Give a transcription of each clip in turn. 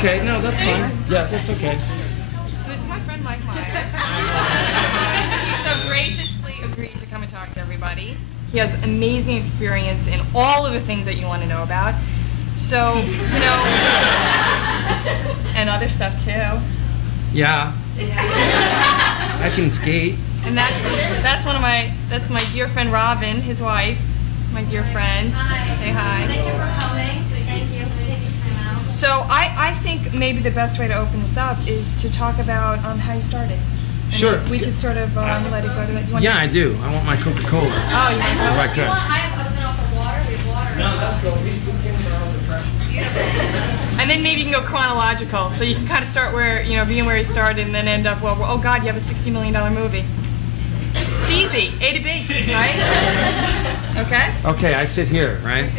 Okay, no, that's fine. Yeah, that's okay. So this is my friend Mike Meyer. He so graciously agreed to come and talk to everybody. He has amazing experience in all of the things that you want to know about. So, and other stuff too. Yeah. I can skate. And that's my dear friend Robin, his wife, my dear friend. Hi. Say hi. Thank you for coming. Thank you for taking time out. So I think maybe the best way to open this up is to talk about how you started. And Sure. if we could sort of let it go to that. Yeah, I do. I want my Coca-Cola. Oh, you want If I to I could. was going to offer water. We have water. No, that's cool. We can borrow the press. And then maybe you can go chronological, so you can kind of start where, begin where he started and then end up, well, oh God, you have a $60 million movie. It's easy, A to B, right? Okay? Okay, I sit here, right?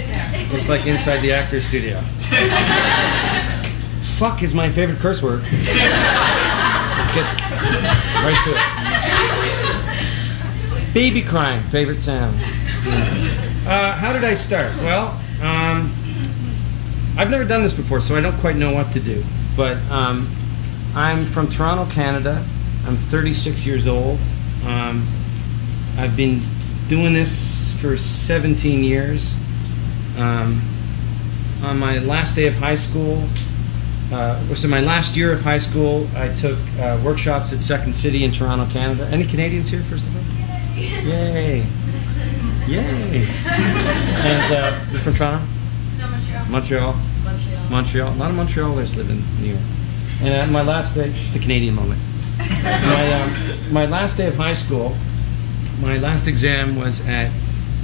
It's like inside the actor's studio. Fuck is my favorite curse word. Let's get right to it. Baby crying, favorite sound. How did I start? Well, I've never done this before, so I don't quite know what to do. But I'm from Toronto, Canada. I'm 36 years old. I've been doing this for 17 years. On my last day of high school, my last year of high school, I took workshops at Second City in Toronto, Canada. Any Canadians here, first of all? Yay! Yay! And you're from Toronto? No, Montreal. Montreal? Montreal. A lot of Montrealers live in New York. And my last day, it's the Canadian moment. My last day of high school, my last exam was at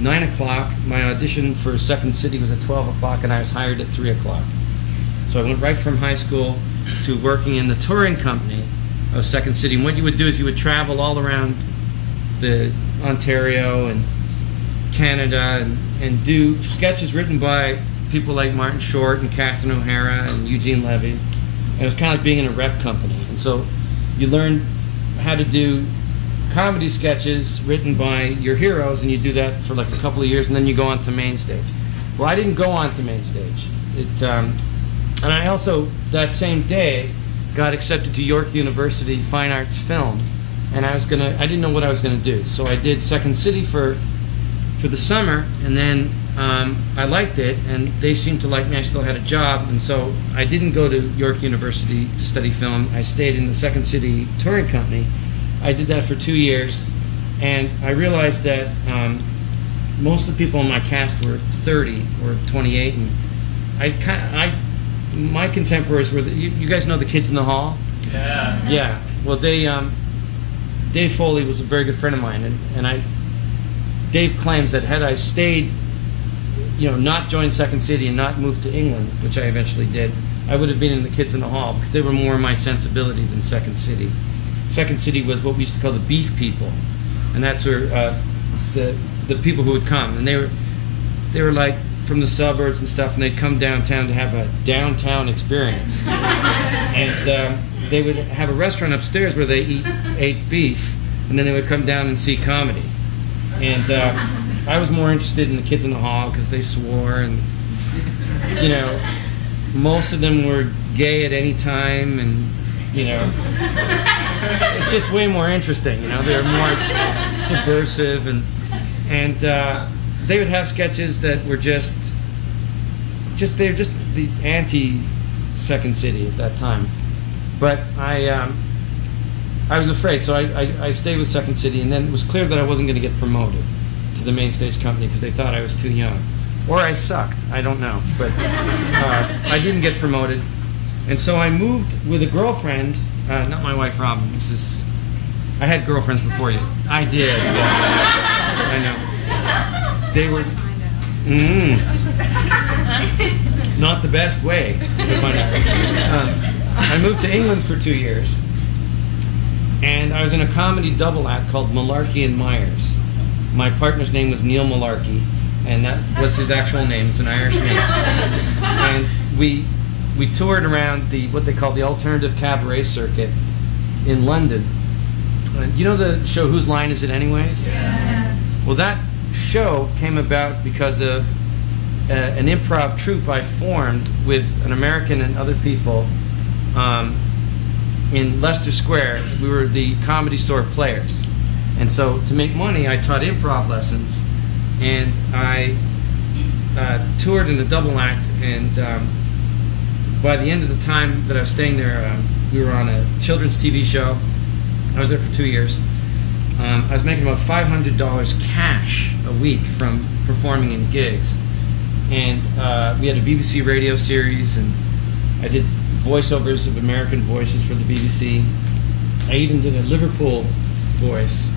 9 o'clock. My audition for Second City was at 12 o'clock, and I was hired at 3 o'clock. So I went right from high school to working in the touring company of Second City. And what you would do is you would travel all around the Ontario and Canada and do sketches written by people like Martin Short and Catherine O'Hara and Eugene Levy. And it was kind of like being in a rep company. And so you learn how to do comedy sketches written by your heroes, and you do that for like a couple of years, and then you go on to main stage. Well, I didn't go on to main stage. And I also, that same day, got accepted to York University Fine Arts Film, and I didn't know what I was gonna do. So I did Second City for the summer, and then I liked it, and they seemed to like me. I still had a job, and so I didn't go to York University to study film. I stayed in the Second City touring company. I did that for 2 years, and I realized that most of the people in my cast were 30 or 28, and my contemporaries were you guys know the Kids in the Hall? Yeah. Yeah. Well, Dave Foley was a very good friend of mine, and Dave claims that had I stayed, not joined Second City and not moved to England, which I eventually did, I would have been in the Kids in the Hall because they were more my sensibility than Second City. Second City was what we used to call the beef people, and that's where the people who would come, and they were like from the suburbs and stuff, and they'd come downtown to have a downtown experience. And they would have a restaurant upstairs where they ate beef, and then they would come down and see comedy. And I was more interested in the Kids in the Hall because they swore, and most of them were gay at any time, and it's just way more interesting. They're more subversive, and they would have sketches that were just they're just the anti-Second City at that time. But I was afraid, so I stayed with Second City, and then it was clear that I wasn't going to get promoted to the main stage company because they thought I was too young, or I sucked. I don't know, but I didn't get promoted, and so I moved with a girlfriend. Not my wife, Robin. I had girlfriends before you. I did. Yeah. I know. They were. Not the best way to find out. I moved to England for 2 years, and I was in a comedy double act called Malarkey and Myers. My partner's name was Neil Malarkey, and that was his actual name. It's an Irish name. And we toured around what they call the alternative cabaret circuit in London. You know the show Whose Line Is It Anyways? Yeah. Well, that show came about because of an improv troupe I formed with an American and other people in Leicester Square. We were the Comedy Store Players. And so to make money, I taught improv lessons, and I toured in a double act, and by the end of the time that I was staying there, we were on a children's TV show. I was there for 2 years. I was making about $500 cash a week from performing in gigs. And we had a BBC radio series, and I did voiceovers of American voices for the BBC. I even did a Liverpool voice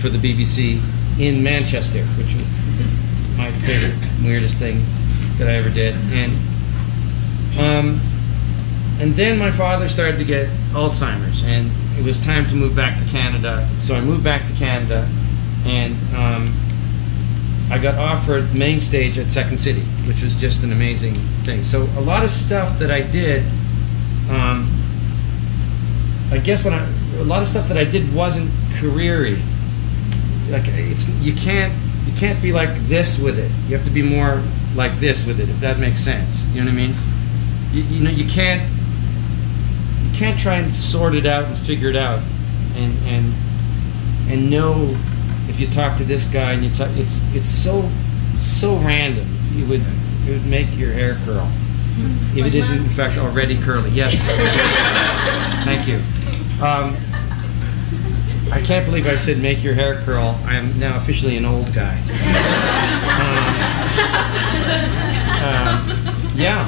for the BBC in Manchester, which was my favorite, weirdest thing that I ever did. And then my father started to get Alzheimer's, and it was time to move back to Canada. So I moved back to Canada, and I got offered main stage at Second City, which was just an amazing thing. So a lot of stuff that I did, I guess a lot of stuff that I did wasn't career-y. Like you can't be like this with it. You have to be more like this with it, if that makes sense. You know what I mean? You know, you can't try and sort it out and figure it out, and know if you talk to this guy and you talk, it's so random. It would make your hair curl if it isn't in fact already curly. Yes. Thank you. I can't believe I said make your hair curl. I am now officially an old guy. Yeah,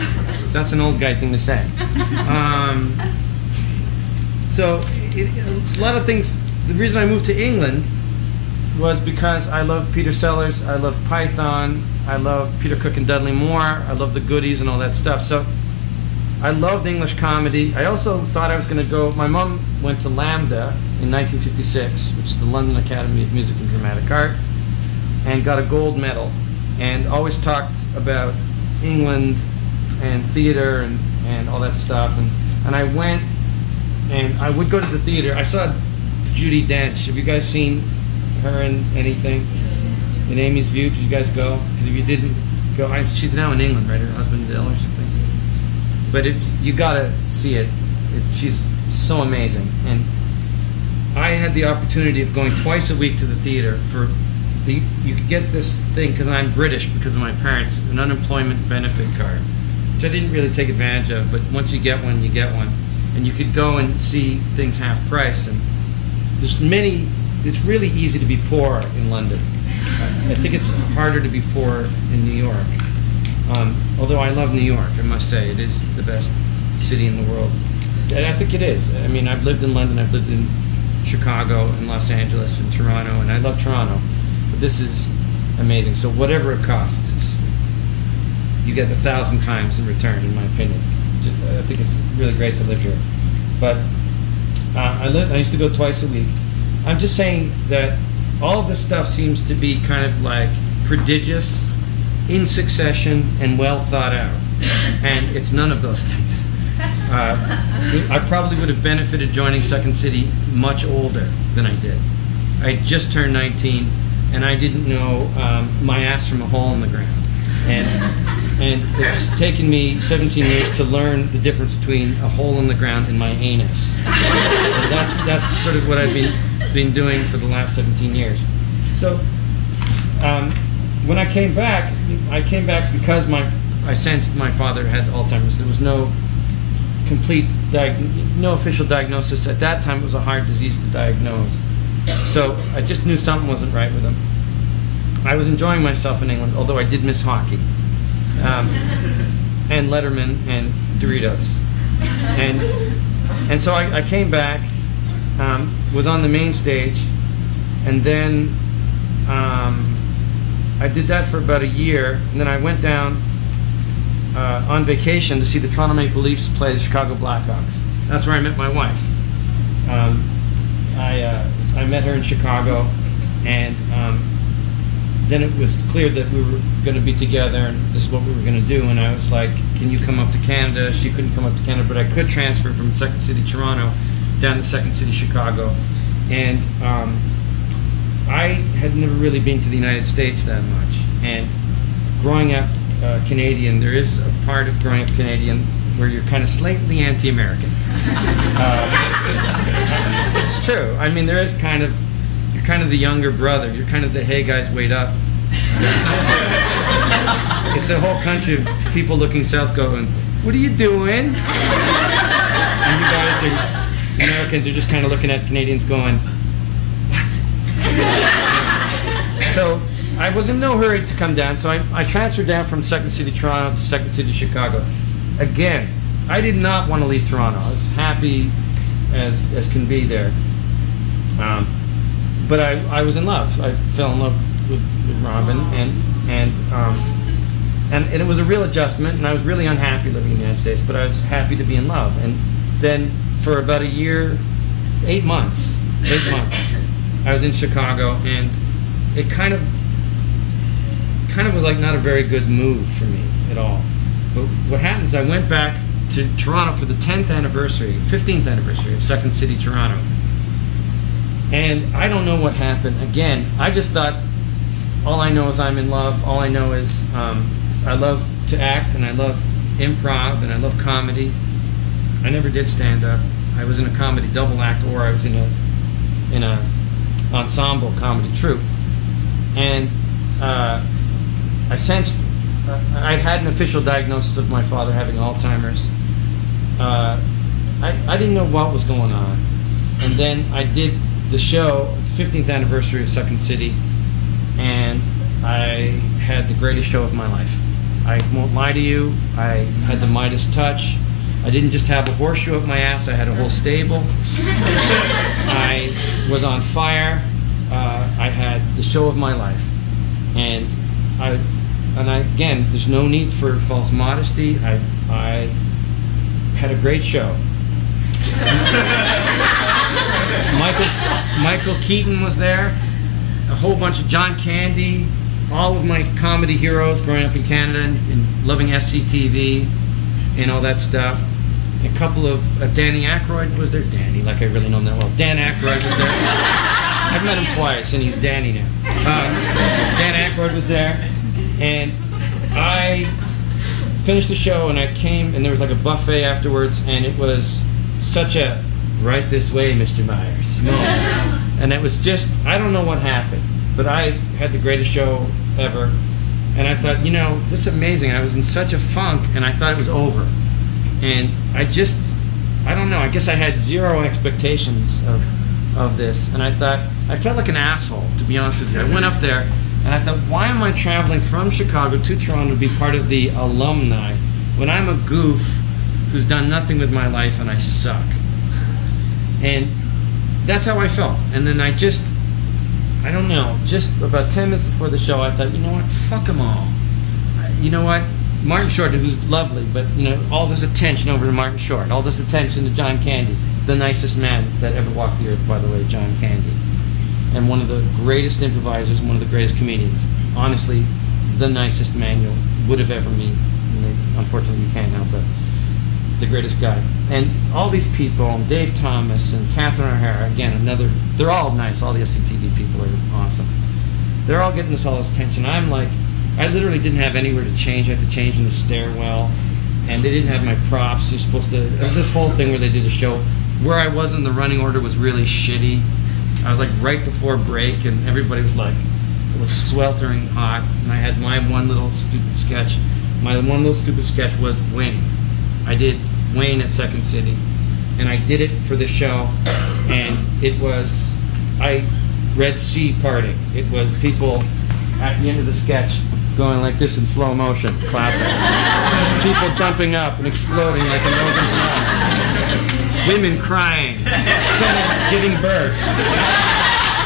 that's an old guy thing to say. So it's a lot of things. The reason I moved to England was because I love Peter Sellers, I love Python, I love Peter Cook and Dudley Moore, I love the Goodies and all that stuff. So I loved English comedy. I also thought I was going to go. My mom went to LAMDA in 1956, which is the London Academy of Music and Dramatic Art, and got a gold medal, and always talked about England and theater and all that stuff. And I went, and I would go to the theater. I saw Judi Dench. Have you guys seen her in anything? In Amy's View? Did you guys go? Because if you didn't go, she's now in England, right? Her husband's ill or something. But you gotta see it. She's so amazing. And I had the opportunity of going twice a week to the theater you could get this thing, because I'm British because of my parents, an unemployment benefit card, which I didn't really take advantage of, but once you get one, you get one. And you could go and see things half price. And it's really easy to be poor in London. I think it's harder to be poor in New York. Although I love New York, I must say, it is the best city in the world. And I think it is. I mean, I've lived in London, I've lived in Chicago and Los Angeles and Toronto, and I love Toronto. But this is amazing. So whatever it costs, you get 1,000 times in return, in my opinion. I think it's really great to live here. But I used to go twice a week. I'm just saying that all of this stuff seems to be kind of like prodigious, in succession, and well thought out. And it's none of those things. I probably would have benefited joining Second City much older than I did. I just turned 19, and I didn't know my ass from a hole in the ground. And it's taken me 17 years to learn the difference between a hole in the ground and my anus. And that's sort of what I've been doing for the last 17 years. So when I came back because I sensed my father had Alzheimer's. There was no complete no official diagnosis. At that time, it was a hard disease to diagnose. So I just knew something wasn't right with him. I was enjoying myself in England, although I did miss hockey, and Letterman and Doritos, and so I came back, was on the main stage, and then I did that for about a year, and then I went down on vacation to see the Toronto Maple Leafs play the Chicago Blackhawks. That's where I met my wife. I met her in Chicago, and then it was clear that we were going to be together, and this is what we were going to do. And I was like, "Can you come up to Canada?" She couldn't come up to Canada, but I could transfer from Second City, Toronto, down to Second City, Chicago. And I had never really been to the United States that much. And growing up Canadian, there is a part of growing up Canadian where you're kind of slightly anti-American. It's true. I mean, there is kind of, you're kind of the younger brother. You're kind of the, hey guys, wait up. It's a whole country of people looking south going, what are you doing? And you guys are, the Americans are just kind of looking at Canadians going, what? So I was in no hurry to come down, so I transferred down from Second City, Toronto to Second City, Chicago. Again, I did not want to leave Toronto. I was happy as can be there. But I was in love. I fell in love with Robin, and it was a real adjustment, and I was really unhappy living in the United States, but I was happy to be in love. And then for about a year, 8 months, I was in Chicago, and it kind of was like not a very good move for me at all. But what happened is I went back to Toronto for the 15th anniversary of Second City, Toronto. And I don't know what happened. Again, I just thought, all I know is I'm in love. All I know is I love to act, and I love improv, and I love comedy. I never did stand-up. I was in a comedy double act, or I was in a ensemble comedy troupe. And I sensed I'd had an official diagnosis of my father having Alzheimer's. I didn't know what was going on. And then I did the show, the 15th anniversary of Second City, and I had the greatest show of my life. I won't lie to you, I had the Midas touch. I didn't just have a horseshoe up my ass, I had a whole stable. I was on fire. I had the show of my life. And again, there's no need for false modesty. I had a great show. Michael Keaton was there, a whole bunch of John Candy, all of my comedy heroes growing up in Canada and loving SCTV and all that stuff. A couple of Danny Aykroyd was there. Danny, like I really know him that well. Dan Aykroyd was there. I've met him twice, and he's Danny now. Dan Aykroyd was there, and I finished the show, and I came, and there was like a buffet afterwards, and it was such a right this way, Mr. Myers moment. And it was just, I don't know what happened, but I had the greatest show ever, and I thought, you know, this is amazing. I was in such a funk, and I thought it was over. And I don't know, I guess I had zero expectations of this, and I thought, I felt like an asshole, to be honest with you. I went up there, and I thought, why am I traveling from Chicago to Toronto to be part of the alumni when I'm a goof who's done nothing with my life and I suck? And that's how I felt. And then I don't know, just about 10 minutes before the show, I thought, you know what, fuck them all. You know what? Martin Short, who's lovely, but you know, all this attention over to Martin Short, all this attention to John Candy, the nicest man that ever walked the earth, by the way, John Candy, and one of the greatest improvisers, one of the greatest comedians. Honestly, the nicest man you would have ever met. Unfortunately, you can't now, but the greatest guy. And all these people, Dave Thomas and Catherine O'Hara, again, they're all nice. All the SCTV people are awesome. They're all getting all this attention. I'm like, I literally didn't have anywhere to change. I had to change in the stairwell, and they didn't have my props. You're supposed to. It was this whole thing where they did a show. Where I was in the running order was really shitty. I was like right before break, and everybody was like, it was sweltering hot, and I had my one little stupid sketch. My one little stupid sketch was Wayne. I did Wayne at Second City, and I did it for the show, and it was, I read Sea parting. It was people at the end of the sketch going like this in slow motion, clapping. People jumping up and exploding like a Noah's Ark. Women crying. Someone giving birth.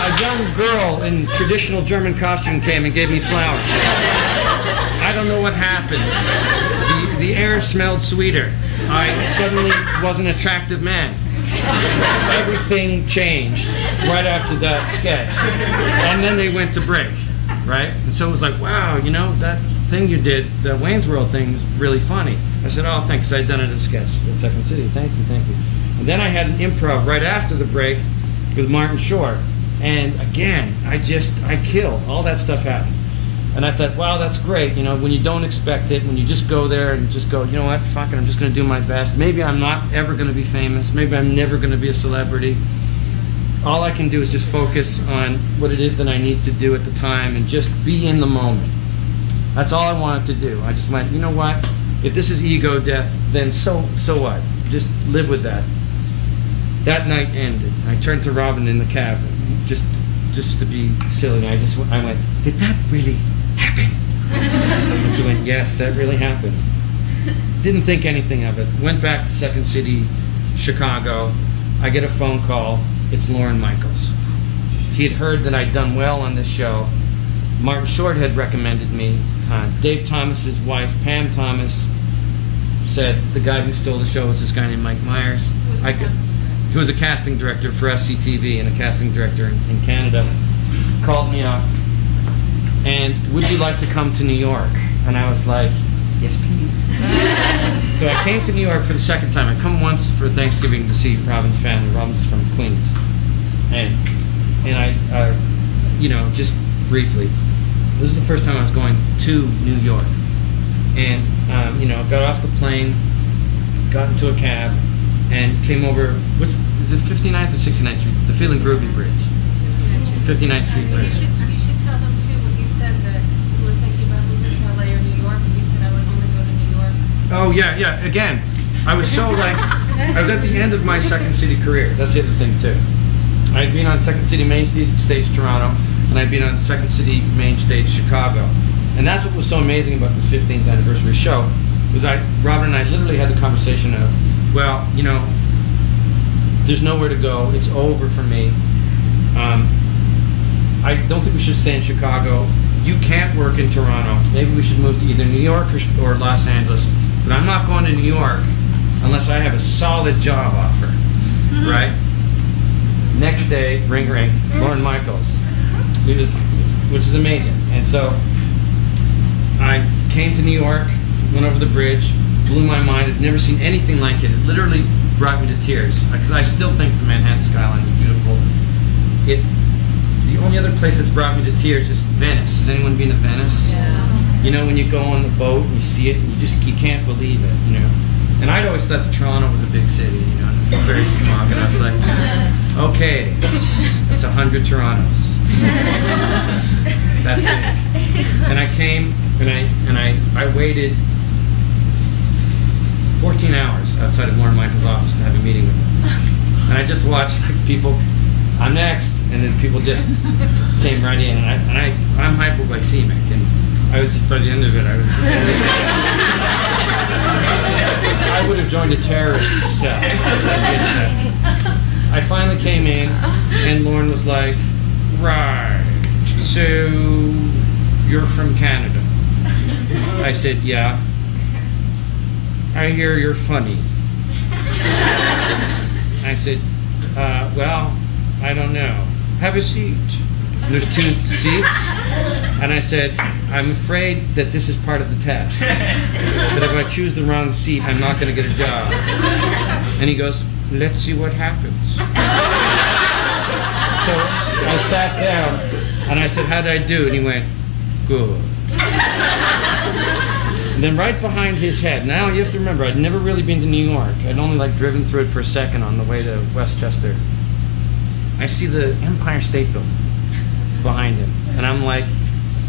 A young girl in traditional German costume came and gave me flowers. I don't know what happened. The air smelled sweeter. I suddenly was an attractive man. Everything changed right after that sketch. And then they went to break. Right? And so it was like, wow, you know, that thing you did, the Wayne's World thing, is really funny. I said, oh, thanks, I'd done it as a sketch at Second City. Thank you. And then I had an improv right after the break with Martin Short. And again, I killed. All that stuff happened. And I thought, wow, that's great. When you don't expect it, when you just go there and just go, you know what, fuck it, I'm just going to do my best. Maybe I'm not ever going to be famous. Maybe I'm never going to be a celebrity. All I can do is just focus on what it is that I need to do at the time and just be in the moment. That's all I wanted to do. I just went, you know what? If this is ego death, then so what? Just live with that. That night ended. I turned to Robin in the cab, just to be silly. I went, did that really happen? And she went, yes, that really happened. Didn't think anything of it. Went back to Second City, Chicago. I get a phone call. It's Lorne Michaels. He had heard that I'd done well on this show. Martin Short had recommended me. Dave Thomas's wife, Pam Thomas, said the guy who stole the show was this guy named Mike Myers. Who was a casting director for SCTV and a casting director in Canada. Called me up and, would you like to come to New York? And I was like, yes, please. So I came to New York for the second time. I come once for Thanksgiving to see Robin's family. Robin's from Queens. And I just briefly, this is the first time I was going to New York. And, got off the plane, got into a cab, and came over, is it 59th or 69th Street? The Feeling Groovy Bridge. 59th Street Bridge. You should tell them, too, when you said that you were thinking about moving to LA or New York, and you said I would only go to New York. Oh, yeah. Again, I was so I was at the end of my Second City career. That's the other thing, too. I'd been on Second City Main Stage Toronto, and I'd been on Second City Main Stage Chicago. And that's what was so amazing about this 15th anniversary show, was Robin and I literally had the conversation of, well, there's nowhere to go. It's over for me. I don't think we should stay in Chicago. You can't work in Toronto. Maybe we should move to either New York or Los Angeles. But I'm not going to New York unless I have a solid job offer, right? Next day, ring, Lorne Michaels, which is amazing. And so I came to New York, went over the bridge, blew my mind. I'd never seen anything like it. It literally brought me to tears, because I still think the Manhattan skyline is beautiful. The only other place that's brought me to tears is Venice. Has anyone been to Venice? Yeah. When you go on the boat and you see it, and you can't believe it, And I'd always thought that Toronto was a big city, very smog. And I was like, okay, it's 100 Torontos. That's big. And I came, and I waited 14 hours outside of Lorne Michaels' office to have a meeting with him. And I just watched people, I'm next, and then people just came right in. And I'm hypoglycemic, and I was just, by the end of it, I would have joined a terrorist cell. I finally came in, and Lorne was like, right, so you're from Canada. I said, yeah. I hear you're funny. I said, well, I don't know. Have a seat. And there's 2 seats. And I said, I'm afraid that this is part of the test. That if I choose the wrong seat, I'm not going to get a job. And he goes, let's see what happens. So I sat down, and I said, how'd I do? And he went, good. And then right behind his head, now you have to remember, I'd never really been to New York. I'd only driven through it for a second on the way to Westchester. I see the Empire State Building behind him, and I'm like,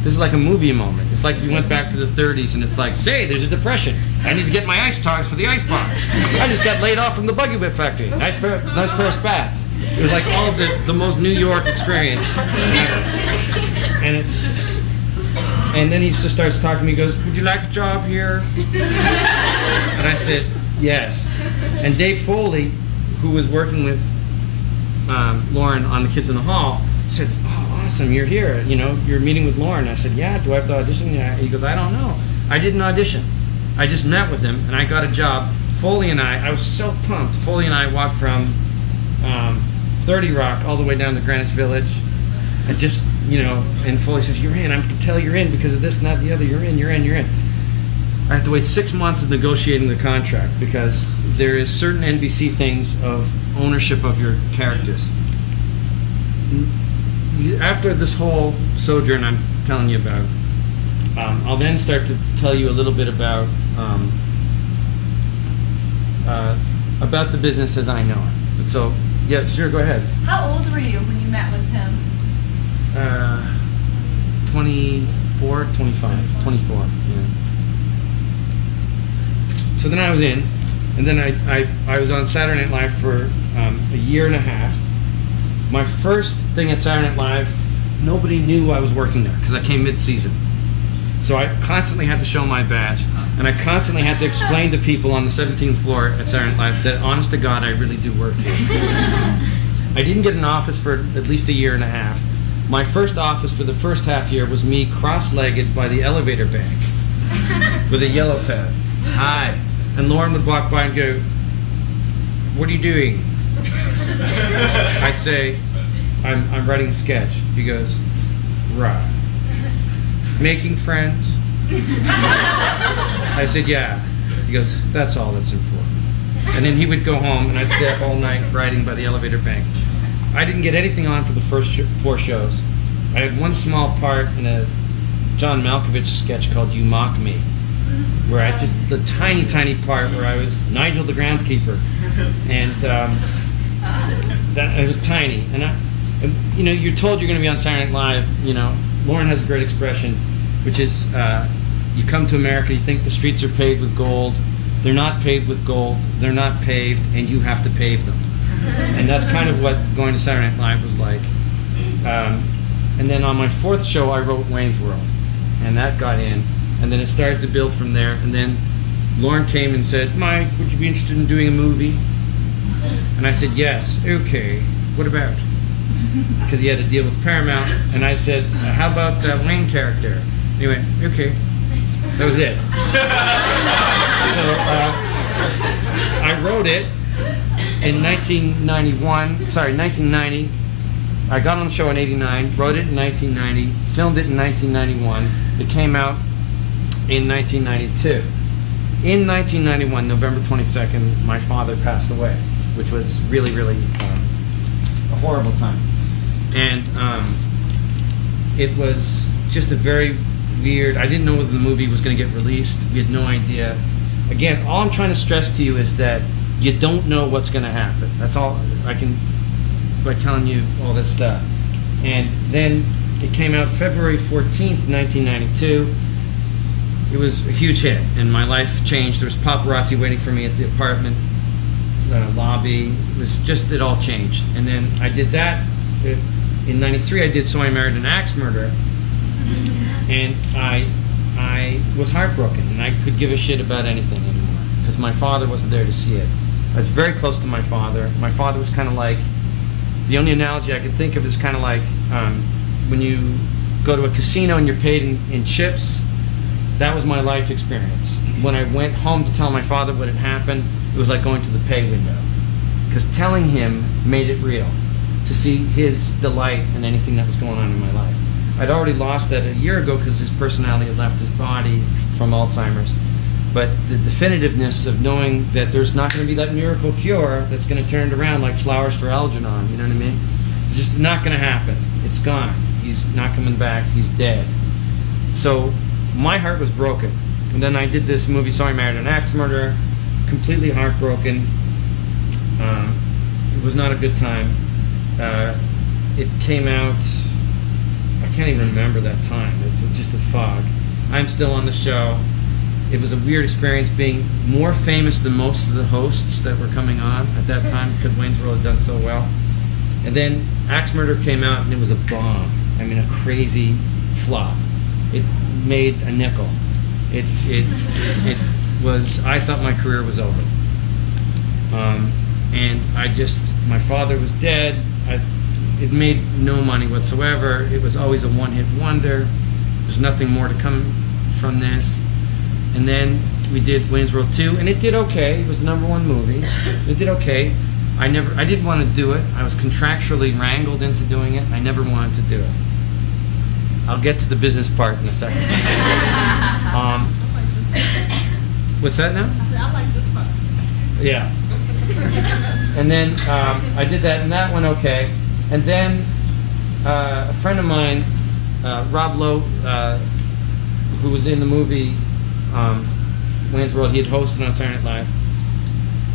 this is like a movie moment. It's like we went back to the 30s, and it's like, say, there's a depression. I need to get my ice tongs for the ice box. I just got laid off from the Buggy Whip factory. Nice pair of spats. It was like all of the most New York experience ever. And then he just starts talking to me. He goes, would you like a job here? And I said, yes. And Dave Foley, who was working with Lorne on The Kids in the Hall, said, oh, awesome, you're here. You're meeting with Lorne. I said, yeah, do I have to audition? Yeah. He goes, I don't know. I didn't audition. I just met with him, and I got a job. Foley and I was so pumped. Foley and I walked from 30 Rock all the way down to Greenwich Village. And just, and Foley says, you're in. I can tell you're in because of this and that and the other. You're in. I had to wait 6 months of negotiating the contract because there is certain NBC things of ownership of your characters. After this whole sojourn I'm telling you about, I'll then start to tell you a little bit about the business as I know it. But so, yes, sure, go ahead. How old were you when you met with him? 24, 25, 24, yeah. So then I was in, and then I was on Saturday Night Live for a year and a half. My first thing at Saturday Night Live, nobody knew I was working there because I came mid-season. So I constantly had to show my badge, and I constantly had to explain to people on the 17th floor at Saturday Night Live that, honest to God, I really do work here. I didn't get an office for at least a year and a half. My first office for the first half year was me cross-legged by the elevator bank with a yellow pad. Hi. And Lauren would walk by and go, "What are you doing?" I'd say, I'm writing a sketch. He goes, "Right. Making friends?" I said, "Yeah." He goes, "That's all that's important." And then he would go home, and I'd stay up all night writing by the elevator bank. I didn't get anything on for the first 4 shows. I had one small part in a John Malkovich sketch called "You Mock Me," where I just, the tiny part where I was Nigel the groundskeeper, and that it was tiny. And you know, you're told you're going to be on Saturday Night Live. You know, Lauren has a great expression, which is, you come to America, you think the streets are paved with gold. They're not paved with gold. They're not paved, and you have to pave them. And that's kind of what going to Saturday Night Live was like. And then on my 4th show, I wrote Wayne's World, and that got in. And then it started to build from there. And then Lauren came and said, "Mike, would you be interested in doing a movie?" And I said, "Yes." "Okay, what about?" Because he had a deal with Paramount. And I said, "How about that Wayne character?" And he went, "Okay." That was it. So I wrote it in 1990. I got on the show in 89, wrote it in 1990, filmed it in 1991. It came out in 1992. In 1991, November 22nd, my father passed away, which was really, really a horrible time. And it was just a very weird, I didn't know whether the movie was going to get released. We had no idea. Again, all I'm trying to stress to you is that you don't know what's going to happen. That's all I can, by telling you all this stuff. And then it came out February 14th, 1992. It was a huge hit, and my life changed. There was paparazzi waiting for me at the apartment lobby. It was just, it all changed. And then I did that. In 93, I did So I Married an Axe Murderer. And I was heartbroken, and I could give a shit about anything anymore, because my father wasn't there to see it. I was very close to my father. My father was kind of like, the only analogy I could think of is kind of like when you go to a casino and you're paid in chips. That was my life experience. When I went home to tell my father what had happened, it was like going to the pay window, because telling him made it real, to see his delight in anything that was going on in my life. I'd already lost that a year ago because his personality had left his body from Alzheimer's. But the definitiveness of knowing that there's not going to be that miracle cure that's going to turn it around like flowers for Algernon, you know what I mean? It's just not going to happen. It's gone. He's not coming back. He's dead. So my heart was broken. And then I did this movie, So I Married an Axe Murderer, completely heartbroken. It was not a good time. It came out, I can't even remember that time. It's just a fog. I'm still on the show. It was a weird experience being more famous than most of the hosts that were coming on at that time, because Wayne's World had done so well. And then Axe Murder came out, and it was a bomb. I mean, a crazy flop. It made a nickel. It was, I thought my career was over. And my father was dead. It made no money whatsoever. It was always a one-hit wonder. There's nothing more to come from this. And then we did Wayne's World 2, and it did okay. It was the #1 movie. It did okay. I didn't want to do it. I was contractually wrangled into doing it. I never wanted to do it. I'll get to the business part in a second. What's that now? I said, I like this part. Yeah. And then I did that, and that went okay. And then a friend of mine, Rob Lowe, who was in the movie Wayne's World. He had hosted on Saturday Night Live.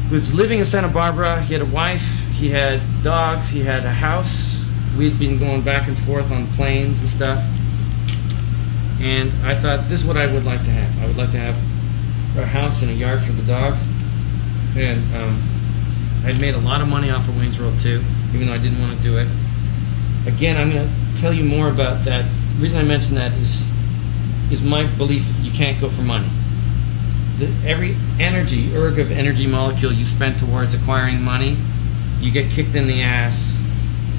He was living in Santa Barbara. He had a wife. He had dogs. He had a house. We'd been going back and forth on planes and stuff. And I thought, this is what I would like to have. I would like to have a house and a yard for the dogs. And I'd made a lot of money off of Wayne's World 2, even though I didn't want to do it. Again, I'm going to tell you more about that. The reason I mention that is my belief that you can't go for money. Every erg of energy molecule you spend towards acquiring money, you get kicked in the ass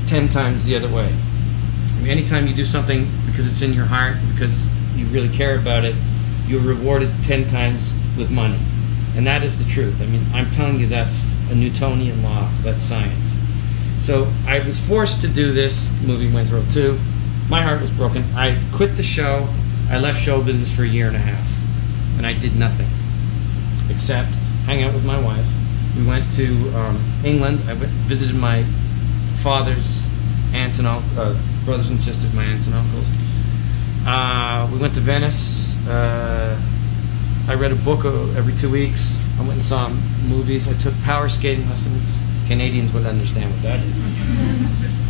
10 times the other way. I mean, anytime you do something because it's in your heart, because you really care about it, you're rewarded 10 times with money. And that is the truth. I mean, I'm telling you, that's a Newtonian law. That's science. So I was forced to do this movie, Wayne's World 2. My heart was broken. I quit the show. I left show business for a year and a half. And I did nothing except hang out with my wife. We went to England. I visited my father's aunts and brothers and sisters, my aunts and uncles. We went to Venice. I read a book every 2 weeks. I went and saw movies. I took power skating lessons. Canadians would understand what that is.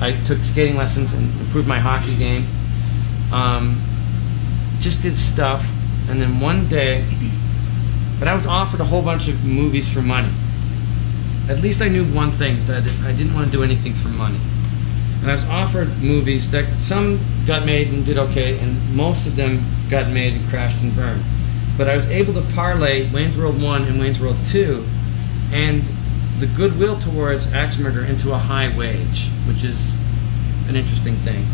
I took skating lessons and improved my hockey game. Just did stuff. And then one day, but I was offered a whole bunch of movies for money. At least I knew one thing, is that I didn't want to do anything for money. And I was offered movies that some got made and did okay, and most of them got made and crashed and burned. But I was able to parlay Wayne's World 1 and Wayne's World 2 and the goodwill towards axe murder into a high wage, which is an interesting thing.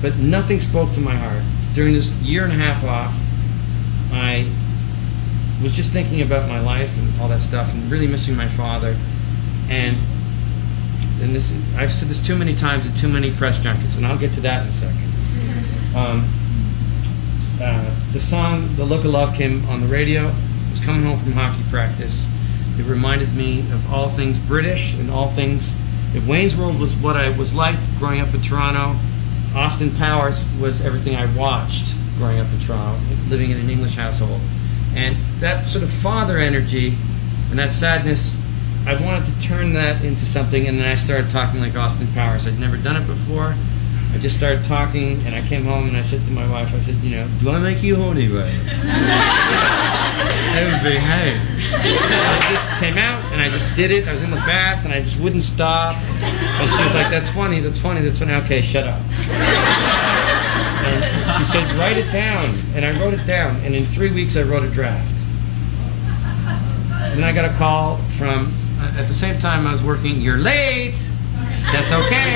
But nothing spoke to my heart. During this year and a half off, I was just thinking about my life and all that stuff and really missing my father. And this, I've said this too many times at too many press junkets, and I'll get to that in a second. The song "The Look of Love" came on the radio. I was coming home from hockey practice. It reminded me of all things British and all things. If Wayne's World was what I was like growing up in Toronto, Austin Powers was everything I watched growing up in Toronto, living in an English household. And that sort of father energy and that sadness, I wanted to turn that into something, and then I started talking like Austin Powers. I'd never done it before. I just started talking, and I came home and I said to my wife, I said, do I make you horny, babe? That would be, hey. I just came out, and I just did it. I was in the bath, and I just wouldn't stop. And she was like, that's funny, that's funny, that's funny. Okay, shut up. And she said, write it down. And I wrote it down, and in 3 weeks I wrote a draft. And then I got a call from, at the same time I was working, you're late. That's okay.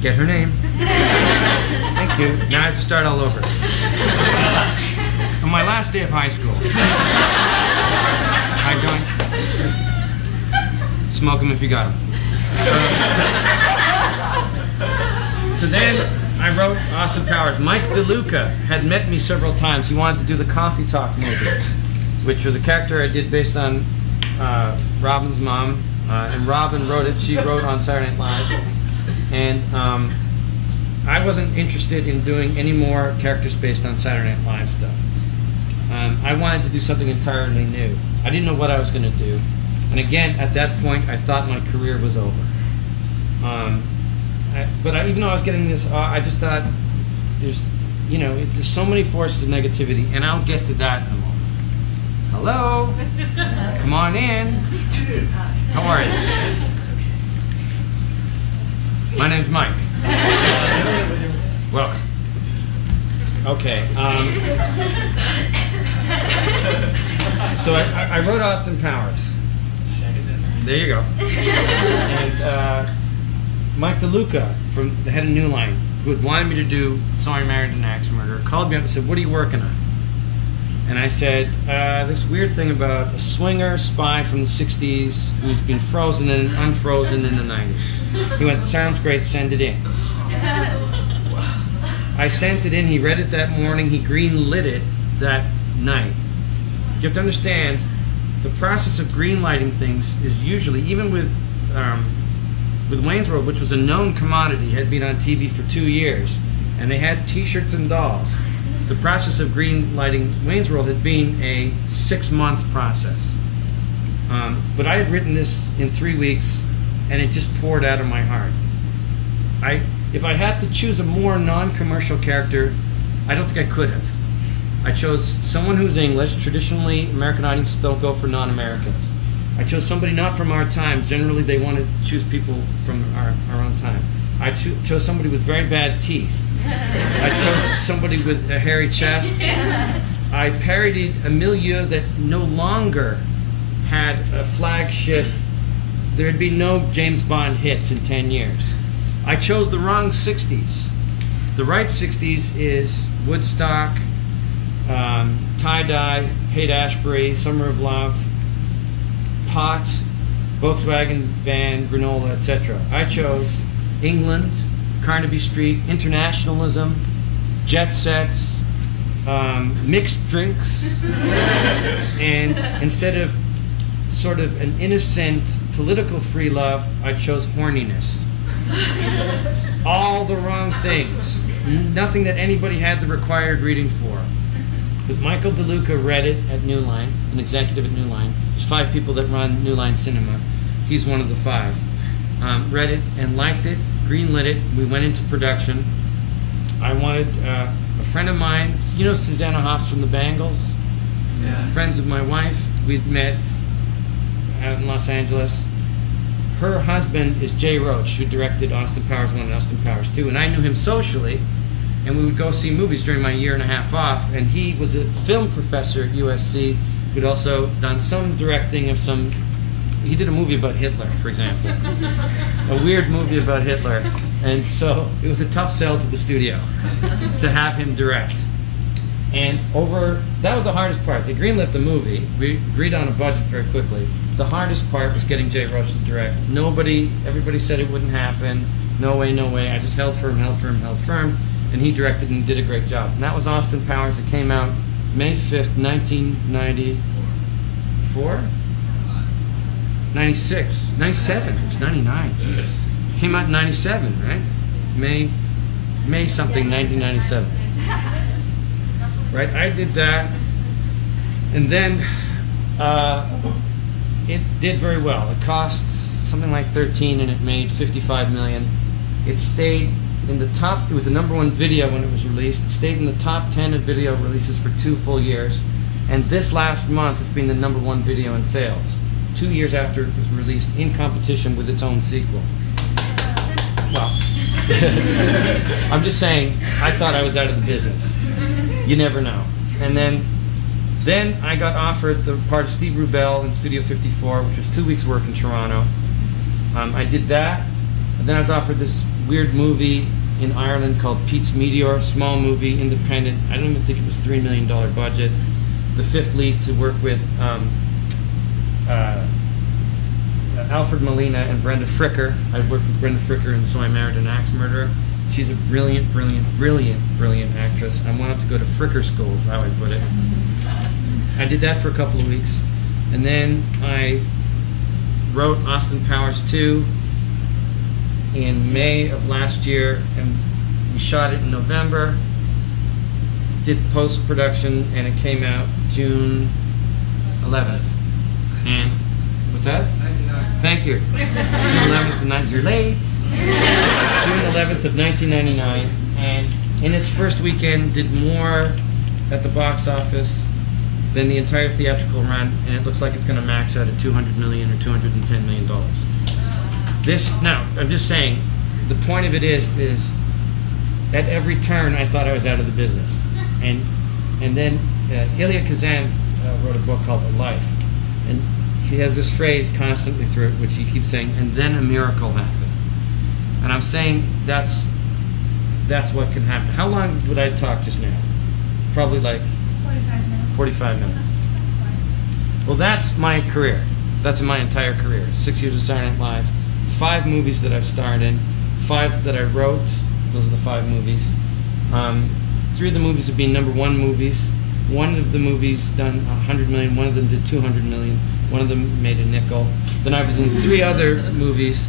Get her name. Thank you. Now I have to start all over. On my last day of high school, I joined. Smoke them if you got them. So then I wrote Austin Powers. Mike DeLuca had met me several times. He wanted to do the Coffee Talk movie, which was a character I did based on Robin's mom. And Robin wrote it. She wrote on Saturday Night Live. And I wasn't interested in doing any more characters based on Saturday Night Live stuff. I wanted to do something entirely new. I didn't know what I was going to do. And again, at that point, I thought my career was over. Even though I was getting this, I just thought there's so many forces of negativity, and I'll get to that in a moment. Hello? Come on in. How are you? My name's Mike. Welcome. Okay. So I wrote Austin Powers. There you go. And Mike DeLuca, from the head of New Line, who had wanted me to do So I Married an Axe Murderer, called me up and said, what are you working on? And I said, this weird thing about a swinger spy from the 60s who's been frozen and unfrozen in the 90s. He went, sounds great, send it in. I sent it in, he read it that morning, he green-lit it that night. You have to understand, the process of green-lighting things is usually, even with with Wayne's World, which was a known commodity, had been on TV for 2 years, and they had T-shirts and dolls. The process of green lighting Wayne's World had been a 6-month process. But I had written this in 3 weeks, and it just poured out of my heart. If I had to choose a more non-commercial character, I don't think I could have. I chose someone who's English. Traditionally, American audiences don't go for non-Americans. I chose somebody not from our time. Generally, they want to choose people from our own time. I chose somebody with very bad teeth. I chose somebody with a hairy chest. I parodied a milieu that no longer had a flagship. There had been no James Bond hits in 10 years. I chose the wrong 60s. The right 60s is Woodstock, Tie-Dye, Haight-Ashbury, Summer of Love, Pot, Volkswagen van, granola, etc. I chose England, Carnaby Street, internationalism, jet sets, mixed drinks, and instead of sort of an innocent political free love, I chose horniness. All the wrong things. Nothing that anybody had the required reading for. But Michael DeLuca read it at New Line, an executive at New Line. There's 5 people that run New Line Cinema. He's one of the 5. Read it and liked it, greenlit it. We went into production. I wanted a friend of mine, you know Susanna Hoffs from the Bangles? Yeah. Friends of my wife. We'd met out in Los Angeles. Her husband is Jay Roach, who directed Austin Powers 1 and Austin Powers 2, and I knew him socially, and we would go see movies during my year and a half off, and he was a film professor at USC who'd also done some directing of some. He did a movie about Hitler, for example. A weird movie about Hitler. And so it was a tough sell to the studio to have him direct. And that was the hardest part. They greenlit the movie. We agreed on a budget very quickly. The hardest part was getting Jay Roach to direct. Everybody said it wouldn't happen. No way, no way. I just held firm. And he directed and did a great job. And that was Austin Powers. It came out May 5th, 1994? 96, 97, it's 99, Jesus. Came out in 97, right? May something, 1997. Right, I did that, and then it did very well. It cost something like 13 and it made 55 million. It stayed in the top, it was the #1 video when it was released. It stayed in the top 10 of video releases for 2 full years. And this last month, it's been the #1 video in sales. 2 years after it was released, in competition with its own sequel. Well, I'm just saying, I thought I was out of the business. You never know. And then I got offered the part of Steve Rubell in Studio 54, which was 2 weeks' work in Toronto. I did that, and then I was offered this weird movie in Ireland called Pete's Meteor, small movie, independent. I don't even think it was $3 million budget. The 5th lead to work with Alfred Molina and Brenda Fricker. I worked with Brenda Fricker in So I Married an Axe Murderer. She's a brilliant actress. I wanted to go to Fricker School, is how I put it. I did that for a couple of weeks. And then I wrote Austin Powers 2 in May of last year, and we shot it in November, did post-production, and it came out June 11th. And, what's that? 99. Thank you. June 11th of you're late. June 11th of 1999, and in its first weekend did more at the box office than the entire theatrical run, and it looks like it's going to max out at $200 million or $210 million. Now, I'm just saying, the point of it is at every turn I thought I was out of the business. And then Elia Kazan wrote a book called A Life, and he has this phrase constantly through it, which he keeps saying, and then a miracle happened. And I'm saying that's what can happen. How long would I talk just now? Probably like 45 minutes. Well, that's my career. That's my entire career. 6 years of Saturday Night Live, 5 movies that I've starred in, 5 that I wrote. Those are the 5 movies. 3 of the movies have been #1 movies. 1 of the movies done 100 million. 1 of them did 200 million. 1 of them made a nickel. Then I was in 3 other movies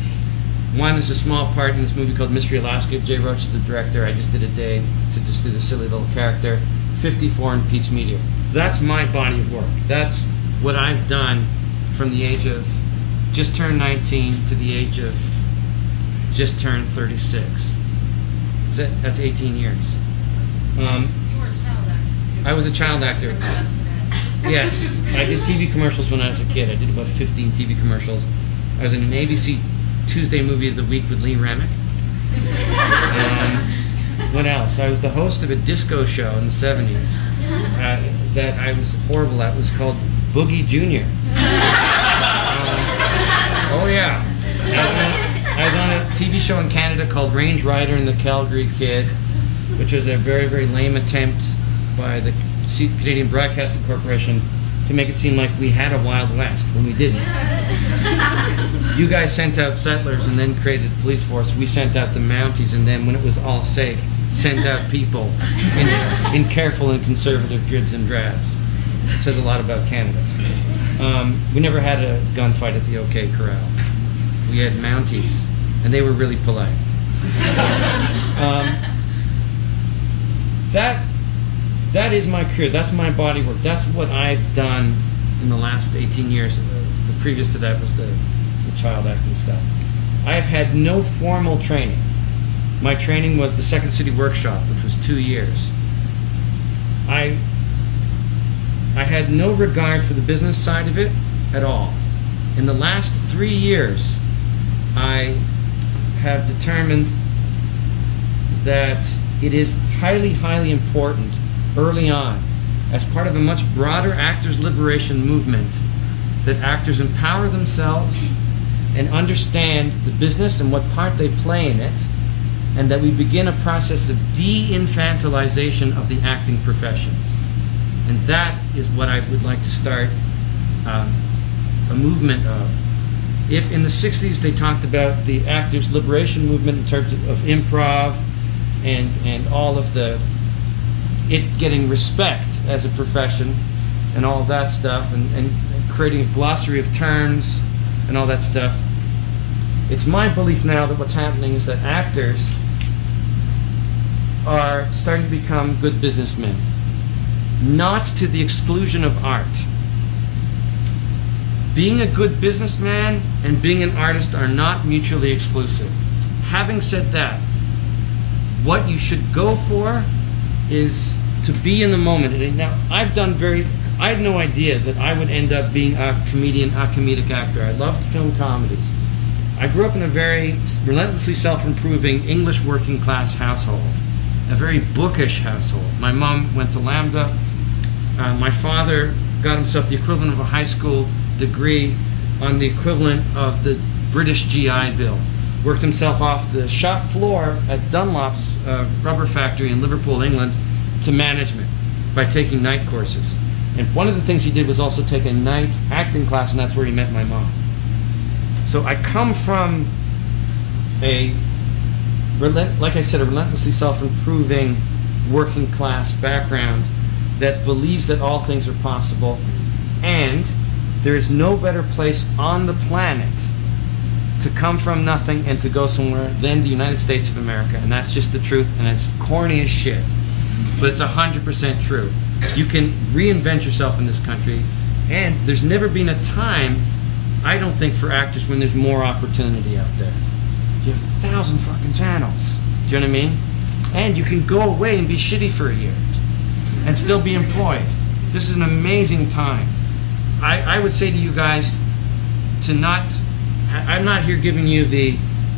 One is a small part in this movie called Mystery Alaska. Jay Roach is the director. I just did a day to just do the silly little character. 54 in Peach Media. That's my body of work. That's what I've done from the age of just turned 19 to the age of just turned 36. That's 18 years. You were a child actor, too. I was a child actor. Bring it up to that. Yes, I did TV commercials when I was a kid. I did about 15 TV commercials. I was in an ABC Tuesday Movie of the Week with Lee Remick. What else? I was the host of a disco show in the 70s that I was horrible at. It was called Boogie Junior. Oh yeah. I was on a TV show in Canada called Range Rider and the Calgary Kid, which was a very, very lame attempt by the Canadian Broadcasting Corporation to make it seem like we had a Wild West when we didn't. You guys sent out settlers and then created a police force. We sent out the Mounties, and then when it was all safe, sent out people in careful and conservative dribs and drabs. It says a lot about Canada. We never had a gunfight at the OK Corral. We had Mounties, and they were really polite. That is my career. That's my body work. That's what I've done in the last 18 years. The previous to that was the child acting stuff. I've had no formal training. My training was the Second City Workshop, which was 2 years. I had no regard for the business side of it at all. In the last 3 years, I have determined that it is highly, highly important early on, as part of a much broader actors' liberation movement, that actors empower themselves and understand the business and what part they play in it, and that we begin a process of de-infantilization of the acting profession. And that is what I would like to start a movement of. If in the 60s they talked about the actors' liberation movement in terms of improv and all of it getting respect as a profession and all of that stuff, and creating a glossary of terms and all that stuff, it's my belief now that what's happening is that actors are starting to become good businessmen, not to the exclusion of art. Being a good businessman and being an artist are not mutually exclusive. Having said that, what you should go for is to be in the moment. And now, I had no idea that I would end up being a comedic actor. I loved film comedies. I grew up in a very relentlessly self-improving English working class household, a very bookish household. My mom went to Lambda. My father got himself the equivalent of a high school degree on the equivalent of the British GI Bill. Worked himself off the shop floor at Dunlop's rubber factory in Liverpool, England, to management by taking night courses. And one of the things he did was also take a night acting class, and that's where he met my mom. So I come from like I said, a relentlessly self-improving working class background that believes that all things are possible, and there is no better place on the planet to come from nothing and to go somewhere than the United States of America. And that's just the truth, and it's corny as shit, but it's 100% true. You can reinvent yourself in this country, and there's never been a time, I don't think, for actors when there's more opportunity out there. You have 1,000 fucking channels. Do you know what I mean? And you can go away and be shitty for a year and still be employed. This is an amazing time. I would say to you guys to not, I'm not here giving you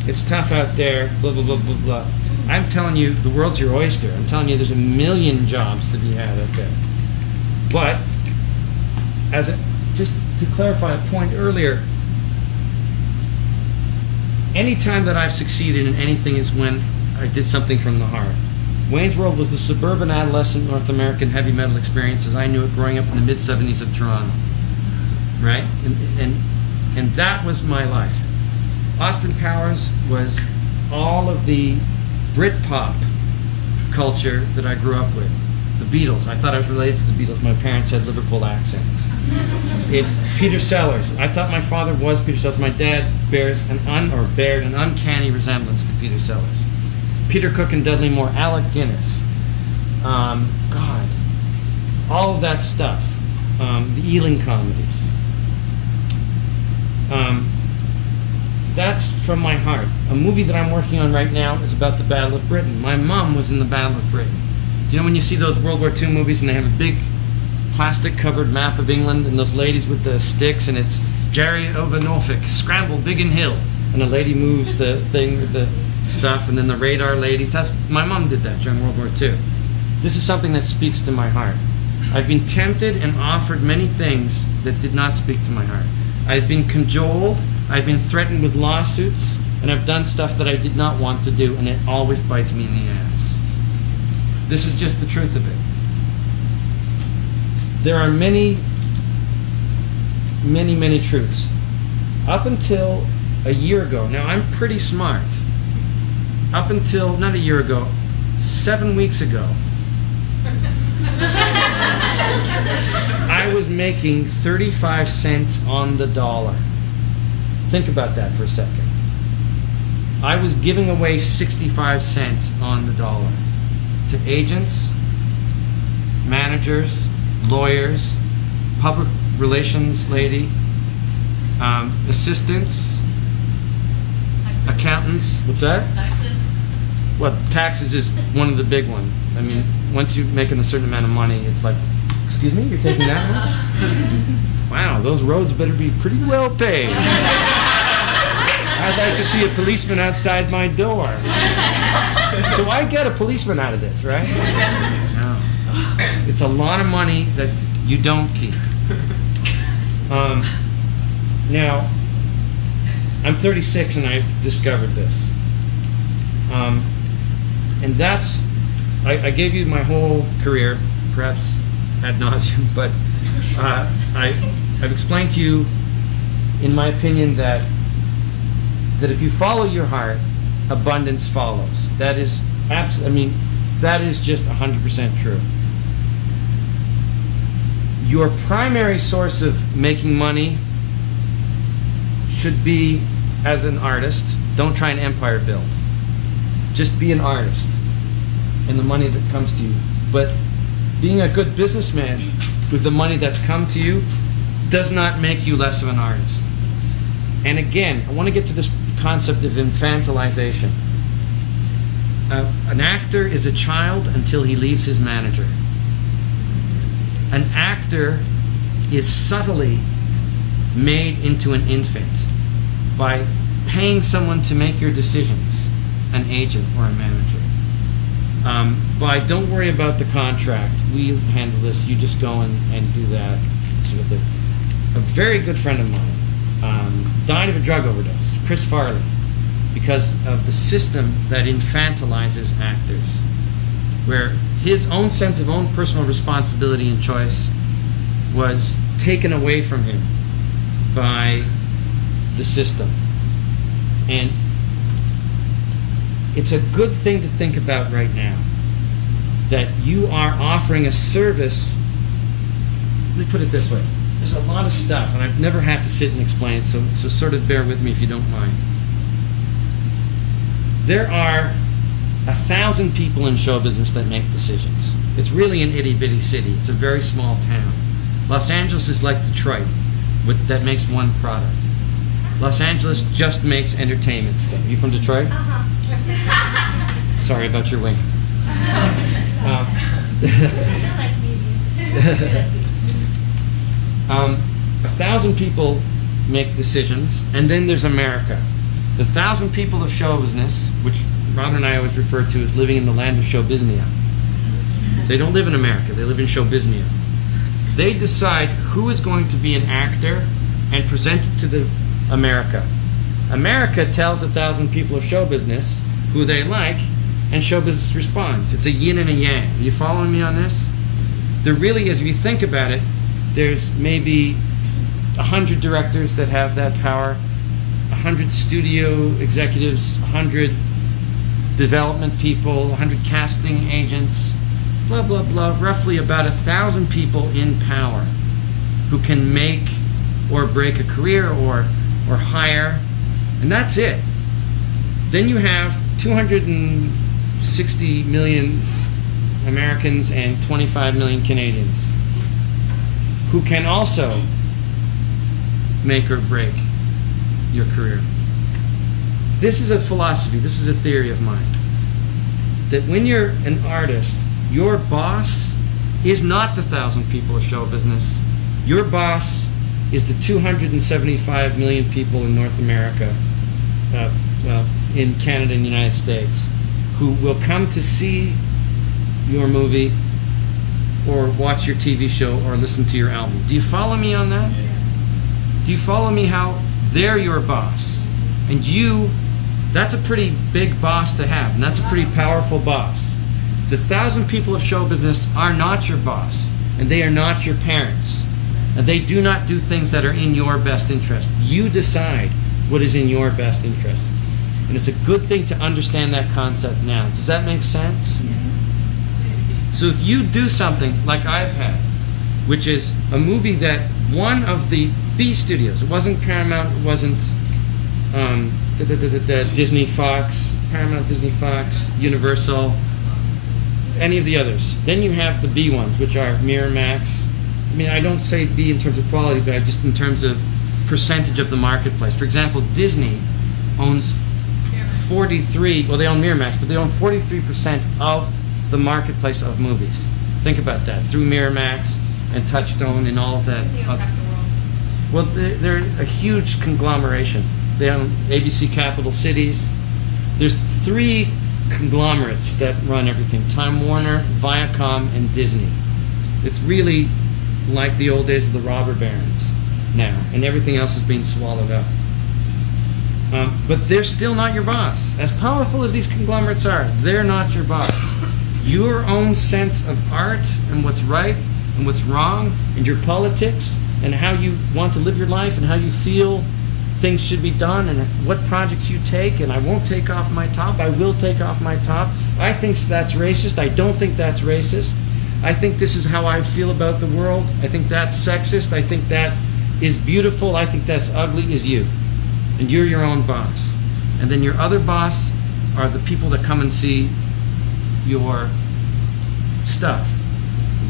it's tough out there, blah, blah, blah, blah, blah. I'm telling you, the world's your oyster. I'm telling you, there's a million jobs to be had out there. But, just to clarify a point earlier, any time that I've succeeded in anything is when I did something from the heart. Wayne's World was the suburban adolescent North American heavy metal experience as I knew it growing up in the mid-'70s of Toronto. Right? And that was my life. Austin Powers was all of the Britpop culture that I grew up with. The Beatles. I thought I was related to the Beatles. My parents had Liverpool accents. Peter Sellers. I thought my father was Peter Sellers. My dad bared an uncanny resemblance to Peter Sellers. Peter Cook and Dudley Moore. Alec Guinness. God. All of that stuff. The Ealing comedies. That's from my heart. A movie that I'm working on right now is about the Battle of Britain. My mom was in the Battle of Britain. Do you know when you see those World War II movies and they have a big plastic-covered map of England and those ladies with the sticks and it's Jerry over Norfolk, scramble, Biggin Hill, and the lady moves the thing with the stuff, and then the radar ladies. My mom did that during World War II. This is something that speaks to my heart. I've been tempted and offered many things that did not speak to my heart. I've been cajoled, I've been threatened with lawsuits, and I've done stuff that I did not want to do, and it always bites me in the ass. This is just the truth of it. There are many, many, many truths. Up until a year ago, now I'm pretty smart. Up until, not a year ago, 7 weeks ago, I was making 35 cents on the dollar. Think about that for a second. I was giving away 65 cents on the dollar to agents, managers, lawyers, public relations lady, assistants, accountants. What's that? Taxes. Well, taxes is one of the big ones. I mean, once you're making a certain amount of money, it's like, excuse me, you're taking that much? Wow, those roads better be pretty well paved. I'd like to see a policeman outside my door. So I get a policeman out of this, right? No. It's a lot of money that you don't keep. Now, I'm 36 and I've discovered this. And that's, I gave you my whole career, perhaps ad nauseum, but I've explained to you, in my opinion, that if you follow your heart, abundance follows. That is that is just 100% true. Your primary source of making money should be as an artist. Don't try an empire build. Just be an artist and the money that comes to you. But being a good businessman with the money that's come to you does not make you less of an artist. And again, I want to get to this concept of infantilization. An actor is a child until he leaves his manager. An actor is subtly made into an infant by paying someone to make your decisions, an agent or a manager. By don't worry about the contract, we handle this, you just go and do that. Sort of thing. A very good friend of mine died of a drug overdose, Chris Farley, because of the system that infantilizes actors, where his own sense of own personal responsibility and choice was taken away from him by the system. And it's a good thing to think about right now, that you are offering a service. Let me put it this way. There's a lot of stuff, and I've never had to sit and explain it, so sort of bear with me if you don't mind. There are 1,000 people in show business that make decisions. It's really an itty-bitty city. It's a very small town. Los Angeles is like Detroit, that makes one product. Los Angeles just makes entertainment stuff. You from Detroit? Sorry about your wings. I like maybe. 1,000 people make decisions, and then there's America. The 1,000 people of show business, which Robin and I always refer to as living in the land of show business. They don't live in America, they live in show business. They decide who is going to be an actor and present it to the America. America tells the 1,000 people of show business who they like, and show business responds. It's a yin and a yang. Are you following me on this? There really is, if you think about it, there's maybe 100 directors that have that power, 100 studio executives, 100 development people, 100 casting agents, blah, blah, blah, roughly about 1,000 people in power who can make or break a career or hire, and that's it. Then you have 260 million Americans and 25 million Canadians who can also make or break your career. This is a philosophy, this is a theory of mine, that when you're an artist, your boss is not the 1,000 people of show business. Your boss is the 275 million people in North America, in Canada and the United States, who will come to see your movie or watch your TV show or listen to your album. Do you follow me on that? Yes. Do you follow me how they're your boss? And that's a pretty big boss to have, and that's a pretty powerful boss. The 1,000 people of show business are not your boss, and they are not your parents. And they do not do things that are in your best interest. You decide what is in your best interest. And it's a good thing to understand that concept now. Does that make sense? Yes. So if you do something like I've had, which is a movie that one of the B studios, it wasn't Paramount, it wasn't Disney Fox, Paramount, Disney Fox, Universal, any of the others. Then you have the B ones, which are Miramax. I mean, I don't say B in terms of quality, but just in terms of percentage of the marketplace. For example, Disney owns 43, well, they own Miramax, but they own 43% of the marketplace of movies. Think about that, through Miramax and Touchstone and all of that. They own half the world. Well, they're a huge conglomeration. They own ABC Capital Cities. There's 3 conglomerates that run everything: Time Warner, Viacom, and Disney. It's really like the old days of the robber barons now, and everything else is being swallowed up. But they're still not your boss. As powerful as these conglomerates are, they're not your boss. Your own sense of art and what's right and what's wrong, and your politics, and how you want to live your life, and how you feel things should be done, and what projects you take. And I won't take off my top. I will take off my top. I think that's racist. I don't think that's racist. I think this is how I feel about the world. I think that's sexist. I think that is beautiful. I think that's ugly, is you. And you're your own boss. And then your other boss are the people that come and see your stuff.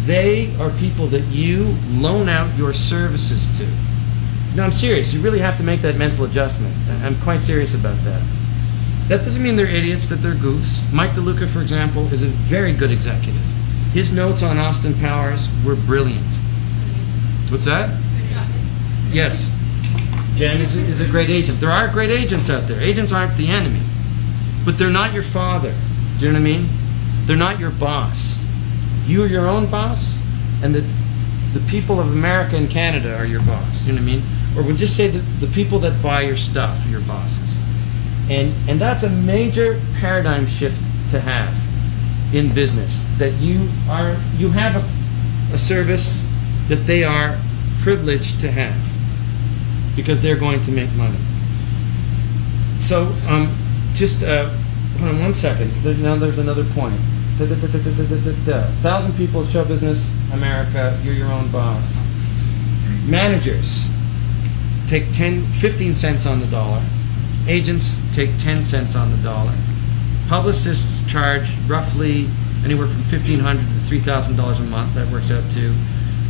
They are people that you loan out your services to. No, I'm serious. You really have to make that mental adjustment. I'm quite serious about that. That doesn't mean they're idiots, that they're goofs. Mike DeLuca, for example, is a very good executive. His notes on Austin Powers were brilliant. What's that? Yes. Jen is a great agent. There are great agents out there. Agents aren't the enemy. But they're not your father. Do you know what I mean? They're not your boss. You're your own boss, and the people of America and Canada are your boss. You know what I mean? Or we'll just say that the people that buy your stuff are your bosses. And that's a major paradigm shift to have in business, that you have a service that they are privileged to have because they're going to make money. So just hold on one second. Now there's another point. 1,000 people in show business, America, you're your own boss. Managers take 15 cents on the dollar. Agents take 10 cents on the dollar. Publicists charge roughly anywhere from $1,500 to $3,000 a month. That works out to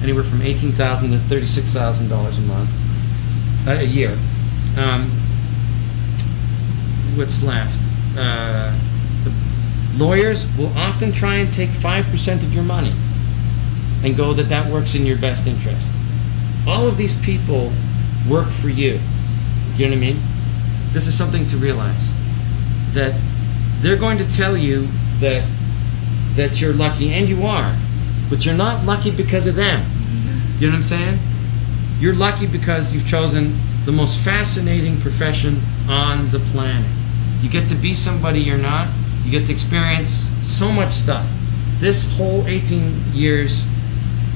anywhere from $18,000 to $36,000 a month, a year. What's left? Lawyers will often try and take 5% of your money and go that works in your best interest. All of these people work for you. Do you know what I mean? This is something to realize. That they're going to tell you that you're lucky, and you are, but you're not lucky because of them. Do you know what I'm saying? You're lucky because you've chosen the most fascinating profession on the planet. You get to be somebody you're not. You get to experience so much stuff. This whole 18 years,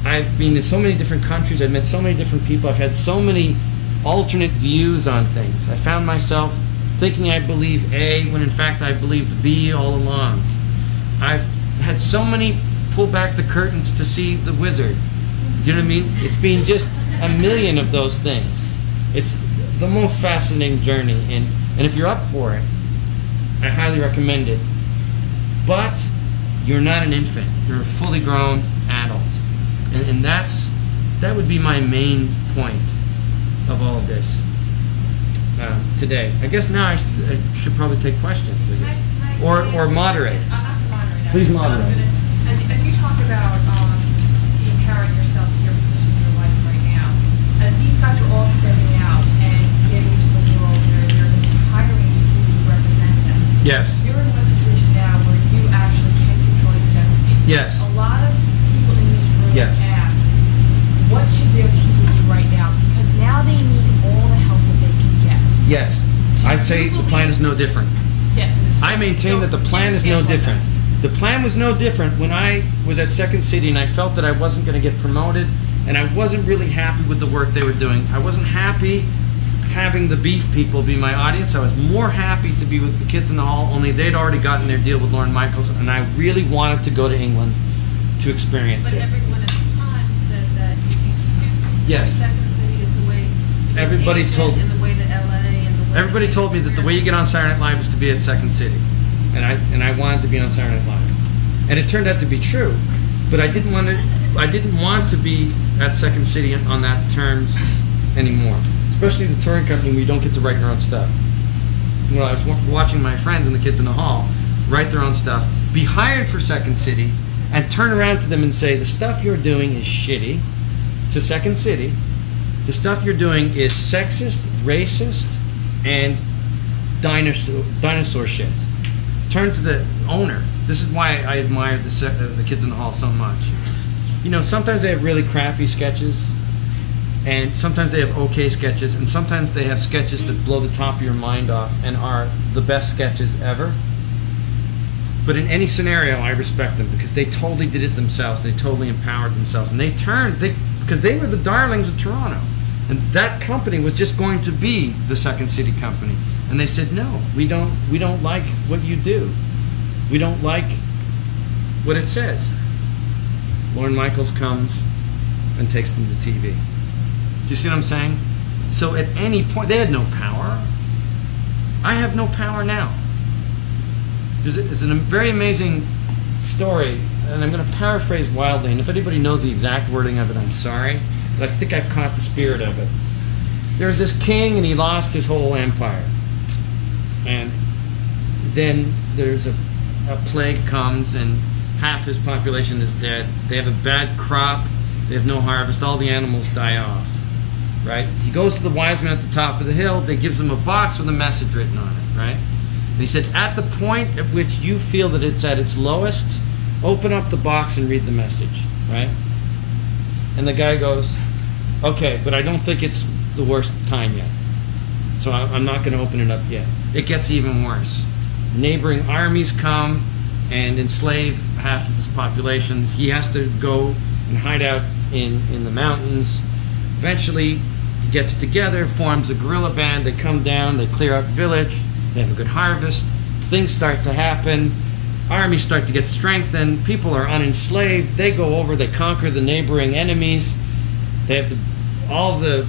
I've been in so many different countries. I've met so many different people. I've had so many alternate views on things. I found myself thinking I believe A when in fact I believed B all along. I've had so many pull back the curtains to see the wizard. Do you know what I mean? It's been just a million of those things. It's the most fascinating journey, and if you're up for it, I highly recommend it. But you're not an infant. You're a fully grown adult. And that would be my main point of all of this today. I guess now I should probably take questions, I guess. Or moderate. I'm not the moderator. Please moderate. As you talk about empowering yourself in your position in your life right now, as these guys are all stepping out and getting into the world where they're going to be hiring people to represent them. Yes. You're in a situation now where you actually can control your destiny. Yes. A lot of people in this room Yes. ask, what should their team do right now? Because now they need all the help that they can get. Yes. I'd say the plan is no different. Yes. I maintain that the plan is no different. The plan was no different when I was at Second City and I felt that I wasn't going to get promoted and I wasn't really happy with the work they were doing. I wasn't happy having the beef people be my audience. I was more happy to be with the kids in the hall, only they'd already gotten their deal with Lorne Michaels, and I really wanted to go to England to experience But it. everyone at the time said that you'd be stupid. Yes. Second City is the way to get Everybody an agent told- and the way to LA and the way Everybody to told me that the way you get on Saturday Night Live is to be at Second City, and I wanted to be on Saturday Night Live, and it turned out to be true, but I didn't want to be at Second City on that terms anymore, especially the touring company where you don't get to write your own stuff. Well, I was watching my friends and the kids in the hall write their own stuff, be hired for Second City, and turn around to them and say, the stuff you're doing is shitty to Second City. The stuff you're doing is sexist, racist, and dinosaur shit. Turn to the owner. This is why I admire the kids in the hall so much. You know, sometimes they have really crappy sketches, and sometimes they have okay sketches, and sometimes they have sketches that blow the top of your mind off and are the best sketches ever. But in any scenario, I respect them because they totally did it themselves. They totally empowered themselves, and because they were the darlings of Toronto, and that company was just going to be the Second City company. And they said, no, we don't like what you do. We don't like what it says. Lorne Michaels comes and takes them to TV. Do you see what I'm saying? So at any point, they had no power. I have no power now. It's a very amazing story, and I'm going to paraphrase wildly, and if anybody knows the exact wording of it, I'm sorry, but I think I've caught the spirit of it. There's this king, and he lost his whole empire. And then there's a plague comes, and half his population is dead. They have a bad crop. They have no harvest. All the animals die off. Right? He goes to the wise man at the top of the hill. They gives him a box with a message written on it. Right? And he said, at the point at which you feel that it's at its lowest, open up the box and read the message. Right? And the guy goes, okay, but I don't think it's the worst time yet. So I'm not going to open it up yet. It gets even worse. Neighboring armies come and enslave half of his populations. He has to go and hide out in the mountains. Eventually, he gets together, forms a guerrilla band. They come down, they clear out the village. They have a good harvest. Things start to happen. Armies start to get strengthened. People are unenslaved. They go over, they conquer the neighboring enemies. They have all the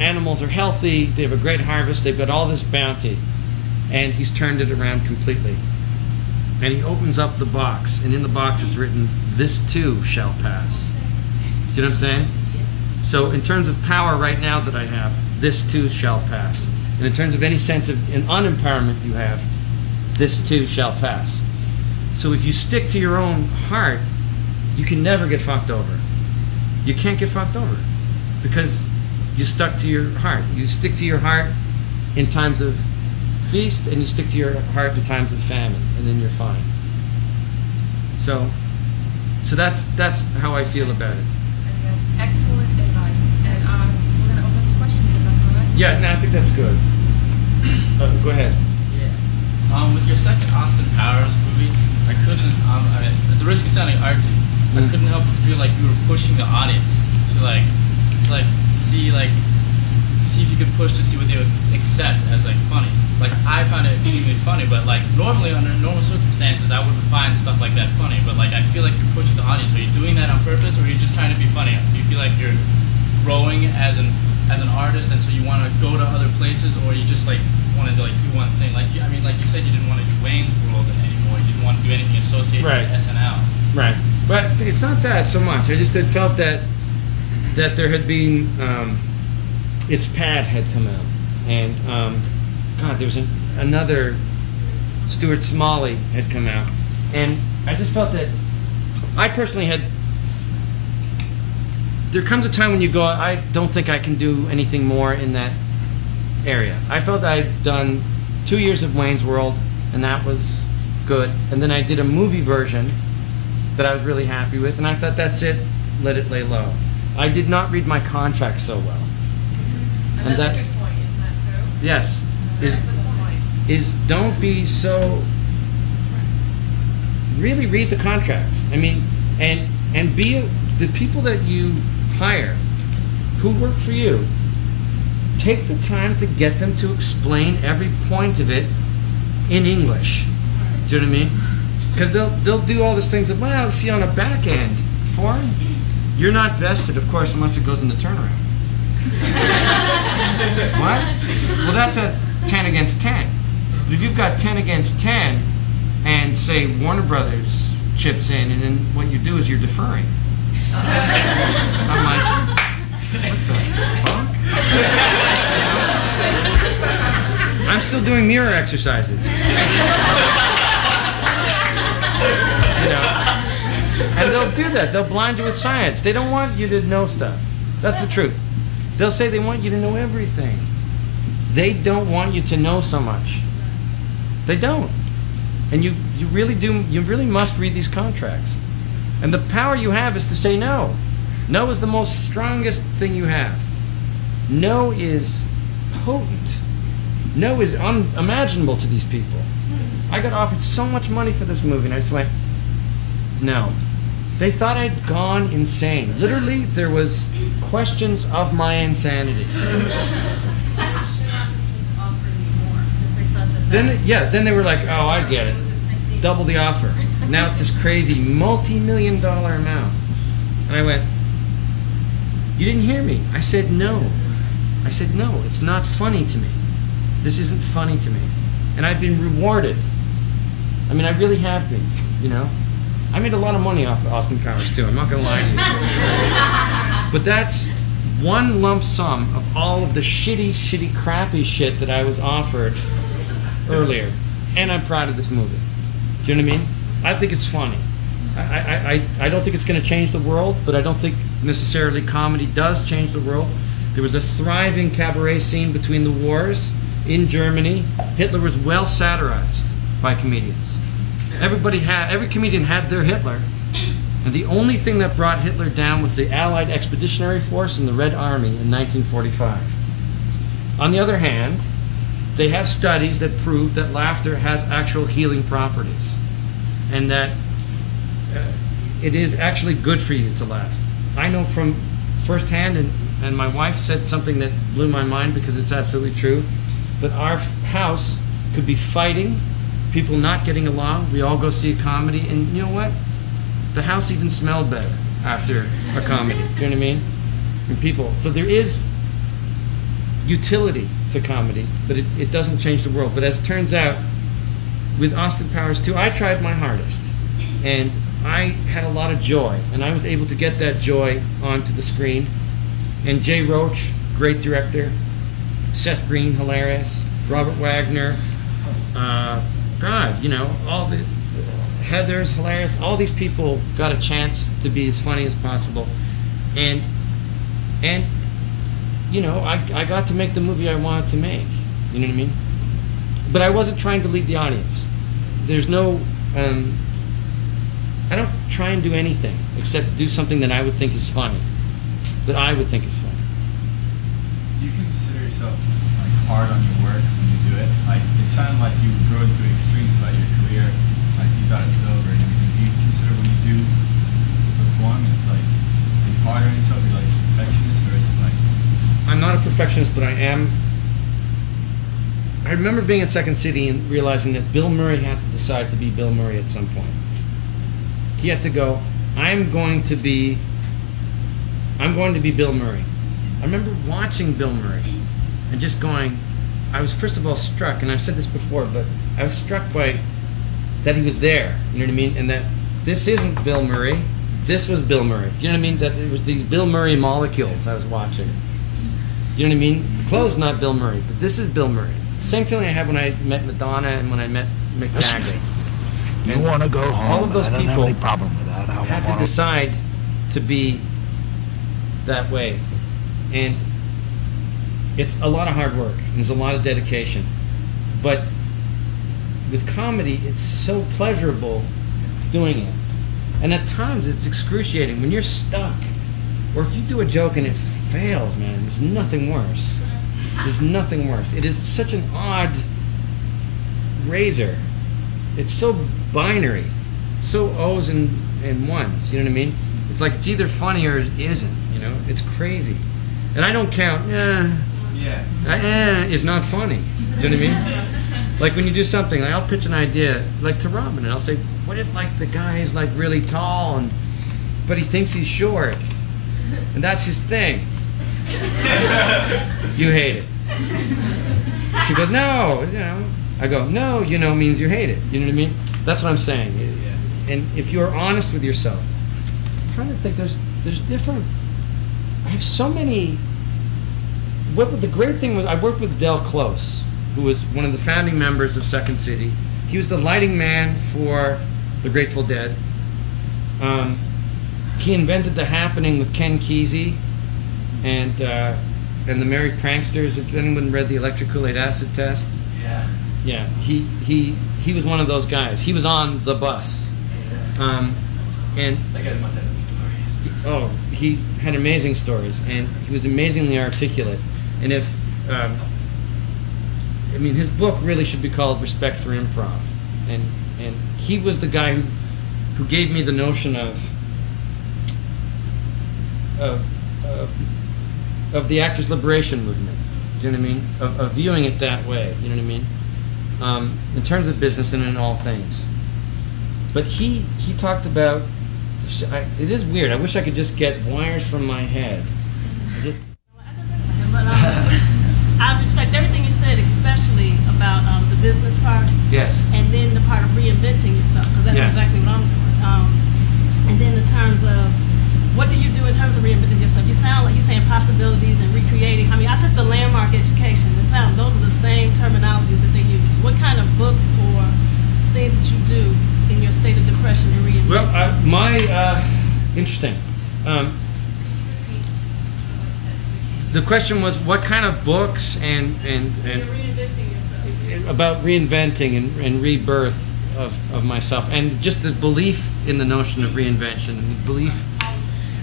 animals are healthy. They have a great harvest. They've got all this bounty. And he's turned it around completely. And he opens up the box, and in the box is written, "This too shall pass." Do you know what I'm saying? So in terms of power right now that I have, this too shall pass. And in terms of any sense of an unempowerment you have, this too shall pass. So if you stick to your own heart, you can never get fucked over. You can't get fucked over because you stuck to your heart. You stick to your heart in times of feast, and you stick to your heart in times of famine, and then you're fine. So that's how I feel about it. That's excellent advice. And we're going to open up to questions if that's all right. Yeah, no, I think that's good. Go ahead. Yeah. With your second Austin Powers movie, I couldn't, at the risk of sounding artsy, I couldn't help but feel like you were pushing the audience to see see if you could push to see what they would accept as like funny. Like I found it extremely funny, but like normally under normal circumstances I wouldn't find stuff like that funny. But like I feel like you're pushing the audience. Are you doing that on purpose, or are you just trying to be funny? Do you feel like you're growing as an artist, and so you want to go to other places, or you just like wanted to like do one thing? Like I mean, like you said, you didn't want to do Wayne's World anymore. You didn't want to do anything associated Right. with SNL. Right. But it's not that so much. I just had felt that there had been its pad had come out, and God, there was another Stuart Smalley had come out, and I just felt that I personally had. There comes a time when you go, I don't think I can do anything more in that area. I felt I'd done 2 years of Wayne's World, and that was good. And then I did a movie version that I was really happy with, and I thought, that's it, let it lay low. I did not read my contract so well. And that's a good point, isn't that true? Yes, That's the point. is don't be so. Really read the contracts. I mean, and be the people that you hire, who work for you. Take the time to get them to explain every point of it in English. Do you know what I mean? Because they'll do all these things of, well, see, on a back end form, you're not vested, of course, unless it goes in the turnaround. What? Well, that's a 10 against 10. But if you've got 10 against 10, and say Warner Brothers chips in, and then what you do is you're deferring. I'm like, what the fuck? I'm still doing mirror exercises. And they'll do that. They'll blind you with science. They don't want you to know stuff. That's the truth. They'll say they want you to know everything. They don't want you to know so much. They don't. And you really do. You really must read these contracts. And the power you have is to say no. No is the most strongest thing you have. No is potent. No is unimaginable to these people. I got offered so much money for this movie, and I just went, no. They thought I'd gone insane. Literally, there was questions of my insanity. Then they were like, oh, I get it. Double the offer. Now it's this crazy multi-million-dollar amount. And I went, you didn't hear me. I said no. I said no, it's not funny to me. This isn't funny to me. And I've been rewarded. I mean, I really have been, you know. I made a lot of money off of Austin Powers too, I'm not gonna lie to you. But that's one lump sum of all of the shitty, crappy shit that I was offered earlier. And I'm proud of this movie. Do you know what I mean? I think it's funny. I don't think it's going to change the world, but I don't think necessarily comedy does change the world. There was a thriving cabaret scene between the wars in Germany. Hitler was well satirized by comedians. Every comedian had their Hitler, and the only thing that brought Hitler down was the Allied Expeditionary Force and the Red Army in 1945. On the other hand, they have studies that prove that laughter has actual healing properties, and that it is actually good for you to laugh. I know from firsthand, and my wife said something that blew my mind because it's absolutely true, that our house could be fighting, people not getting along, we all go see a comedy, and you know what? The house even smelled better after a comedy. Do you know what I mean? And people, so there is utility to comedy, but it doesn't change the world. But as it turns out, with Austin Powers 2, I tried my hardest, and I had a lot of joy, and I was able to get that joy onto the screen. And Jay Roach, great director, Seth Green, hilarious, Robert Wagner, God, you know, all the Heather's hilarious. All these people got a chance to be as funny as possible, and you know, I got to make the movie I wanted to make. You know what I mean? But I wasn't trying to lead the audience. There's no, I don't try and do anything except do something that I would think is funny, that I would think is funny. Do you consider yourself like hard on your work when you do it? Like it sounded like you were going through extremes about your career, like you thought it was over and everything. Do you consider when you do perform, it's like are you hard on yourself? You're like perfectionist, or is it like? I'm not a perfectionist, but I am. I remember being at Second City and realizing that Bill Murray had to decide to be Bill Murray at some point. He had to go, I'm going to be Bill Murray. I remember watching Bill Murray and just going, I was first of all struck, and I've said this before, but I was struck by that he was there, you know what I mean? And that this isn't Bill Murray, this was Bill Murray. Do you know what I mean? That it was these Bill Murray molecules I was watching. You know what I mean? The clothes not Bill Murray, but this is Bill Murray. Same feeling I had when I met Madonna and when I met Mick Jagger. You want to go home? All of those I don't people have any problem with that. I had to wanna- decide to be that way, and it's a lot of hard work and there's a lot of dedication, but with comedy it's so pleasurable doing it, and at times it's excruciating when you're stuck, or if you do a joke and it fails, man. There's nothing worse. There's nothing worse. It is such an odd razor. It's so binary, so O's and ones. You know what I mean? It's like it's either funny or it isn't. You know, it's crazy, and I don't count. Is not funny. Do you know what I mean? Like when you do something, like I'll pitch an idea, like to Robin, and I'll say, "What if like the guy's like really tall but he thinks he's short, and that's his thing." You hate it. She goes, "No, you know." I go, "No, you know means you hate it." You know what I mean? That's what I'm saying. And if you're honest with yourself, I'm trying to think. There's different. I have so many. The great thing was I worked with Del Close, who was one of the founding members of Second City. He was the lighting man for the Grateful Dead. He invented the happening with Ken Kesey and the Merry Pranksters. If anyone read the Electric Kool-Aid Acid Test, yeah, he was one of those guys. He was on the bus, and That guy must have some stories. he had amazing stories, and he was amazingly articulate. And if his book really should be called Respect for Improv, and he was the guy who gave me the notion of the actors' liberation movement. Do you know what I mean? Of viewing it that way. You know what I mean? In terms of business and in all things. But he talked about. It is weird. I wish I could just get wires from my head. But I respect everything you said, especially about the business part. Yes. And then the part of reinventing yourself, because that's Yes. exactly what I'm doing. And then in terms of what do you do in terms of reinventing yourself? You sound like you're saying possibilities and recreating. I mean, I took the landmark education. Those are the same terminologies that they use. What kind of books or things that you do in your state of depression and reinventing? Well, interesting. The question was what kind of books and You're reinventing yourself. about reinventing and rebirth of myself, and just the belief in the notion of reinvention and the belief.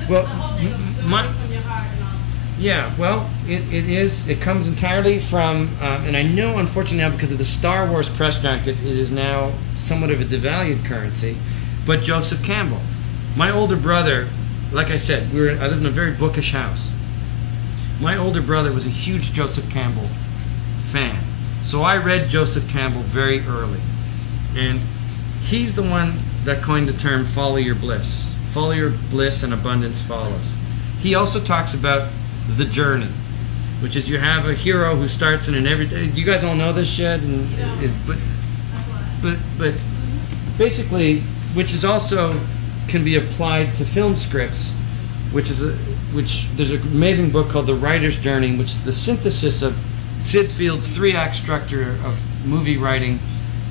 Well, The whole thing of doing this from your heart and all. yeah, well, it comes entirely from, and I know unfortunately now because of the Star Wars press junket, it is now somewhat of a devalued currency, but Joseph Campbell. My older brother, like I said, I lived in a very bookish house. My older brother was a huge Joseph Campbell fan, so I read Joseph Campbell very early, and he's the one that coined the term "follow your bliss." Follow your bliss, and abundance follows. He also talks about the journey, which is you have a hero who starts in an everyday. You guys all know this shit, and but basically, which is also can be applied to film scripts, which there's an amazing book called The Writer's Journey, which is the synthesis of Sid Field's 3-act structure of movie writing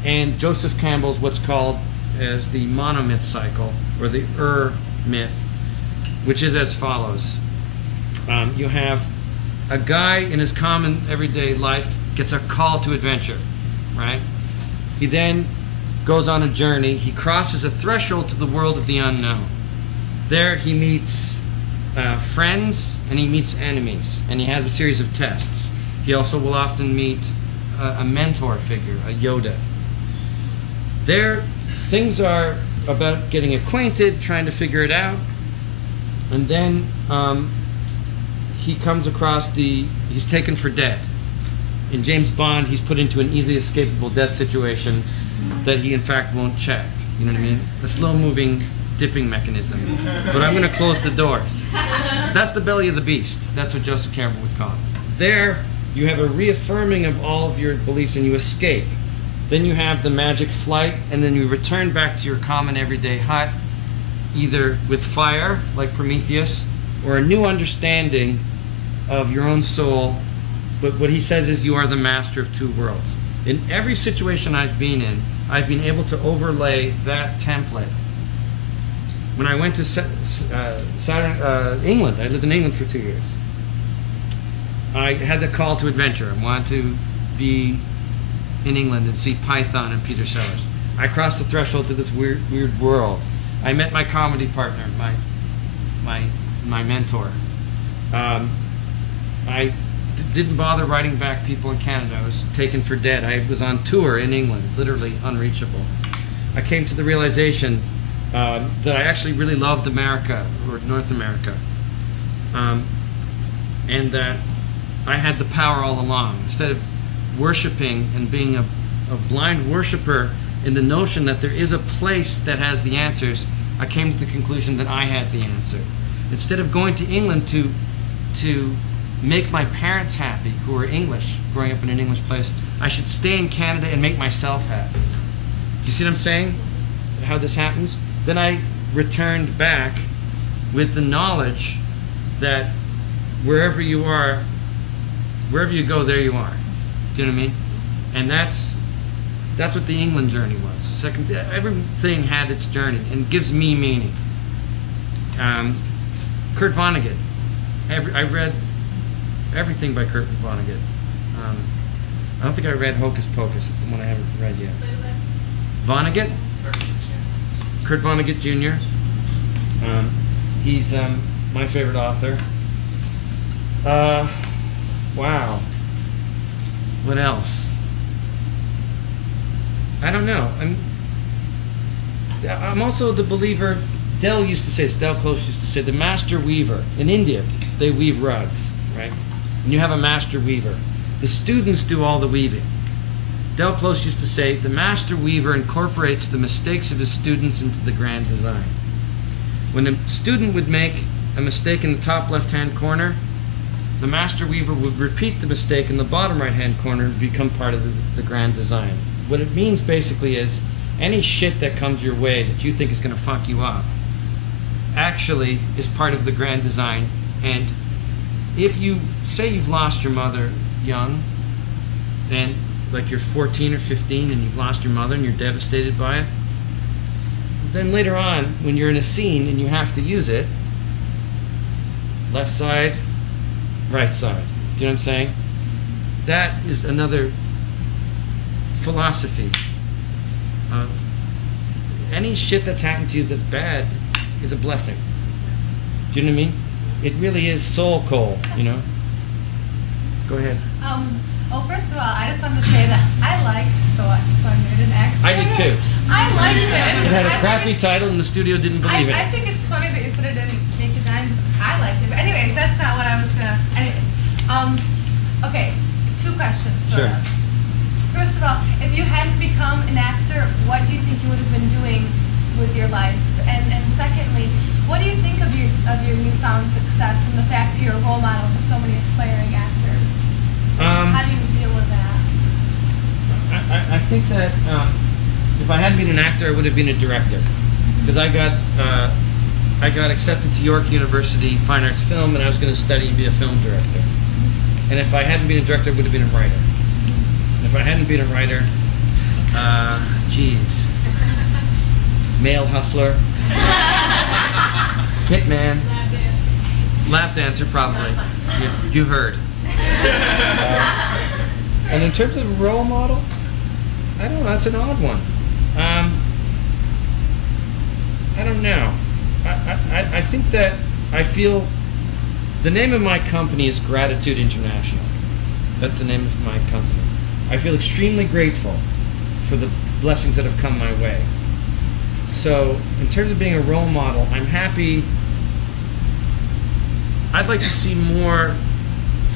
and Joseph Campbell's what's called as the monomyth cycle, or the myth, which is as follows. You have a guy in his common everyday life gets a call to adventure, right? He then goes on a journey. He crosses a threshold to the world of the unknown. There he meets friends and he meets enemies, and he has a series of tests. He also will often meet a mentor figure, a Yoda. There, things are about getting acquainted, trying to figure it out, and then he comes across he's taken for dead. In James Bond, he's put into an easily escapable death situation that he in fact won't check. You know what I mean? A slow-moving dipping mechanism. But I'm going to close the doors. That's the belly of the beast. That's what Joseph Campbell would call it. There, you have a reaffirming of all of your beliefs and you escape. Then you have the magic flight, and then you return back to your common everyday hut, either with fire, like Prometheus, or a new understanding of your own soul. But what he says is you are the master of two worlds. In every situation I've been in, I've been able to overlay that template. When I went to England, I lived in England for 2 years. I had the call to adventure. I wanted to be in England and see Python and Peter Sellers. I crossed the threshold to this weird world. I met my comedy partner, my mentor. I didn't bother writing back people in Canada. I was taken for dead. I was on tour in England, literally unreachable. I came to the realization that I actually really loved America, or North America, and that I had the power all along. Instead of worshiping and being a blind worshiper in the notion that there is a place that has the answers, I came to the conclusion that I had the answer. Instead of going to England to make my parents happy, who were English, growing up in an English place, I should stay in Canada and make myself happy. Do you see what I'm saying? How this happens? Then I returned back with the knowledge that wherever you are, wherever you go, there you are. Do you know what I mean? And that's what the England journey was. Everything had its journey and gives me meaning. Kurt Vonnegut. I read everything by Kurt Vonnegut. I don't think I read Hocus Pocus. It's the one I haven't read yet. Vonnegut? Kurt Vonnegut Jr. He's my favorite author. Wow. What else? I don't know. I'm also the believer. Del Close used to say, the master weaver. In India, they weave rugs, right? And you have a master weaver. The students do all the weaving. Del Close used to say, the master weaver incorporates the mistakes of his students into the grand design. When a student would make a mistake in the top left-hand corner, the master weaver would repeat the mistake in the bottom right-hand corner and become part of the grand design. What it means basically is any shit that comes your way that you think is going to fuck you up actually is part of the grand design. And if you say you've lost your mother young, and like you're 14 or 15 and you've lost your mother and you're devastated by it, then later on when you're in a scene and you have to use it, left side, right side. Do you know what I'm saying? That is another philosophy of any shit that's happened to you that's bad is a blessing. Do you know what I mean? It really is soul coal, you know? Go ahead. Well, first of all, I just wanted to say that I like So I Made an X. I did too. I liked it. It had a crappy title and the studio didn't believe I it. think it's funny that you said it didn't make it dime because I liked it. But anyways, that's not what I was gonna. Anyways, okay, 2 questions. Sort Sure. of. First of all, if you hadn't become an actor, what do you think you would have been doing with your life? And secondly, what do you think of your newfound success and the fact that you're a role model for so many aspiring actors? How do you deal with that? I think that if I hadn't been an actor, I would have been a director, because I got accepted to York University Fine Arts Film, and I was going to study and be a film director. And if I hadn't been a director, I would have been a writer. And if I hadn't been a writer, male hustler, hitman, lap dancer, probably. You heard. And in terms of role model, I don't know. It's an odd one. I don't know. I think that I feel the name of my company is Gratitude International. That's the name of my company. I feel extremely grateful for the blessings that have come my way. So, in terms of being a role model, I'm happy I'd like to see more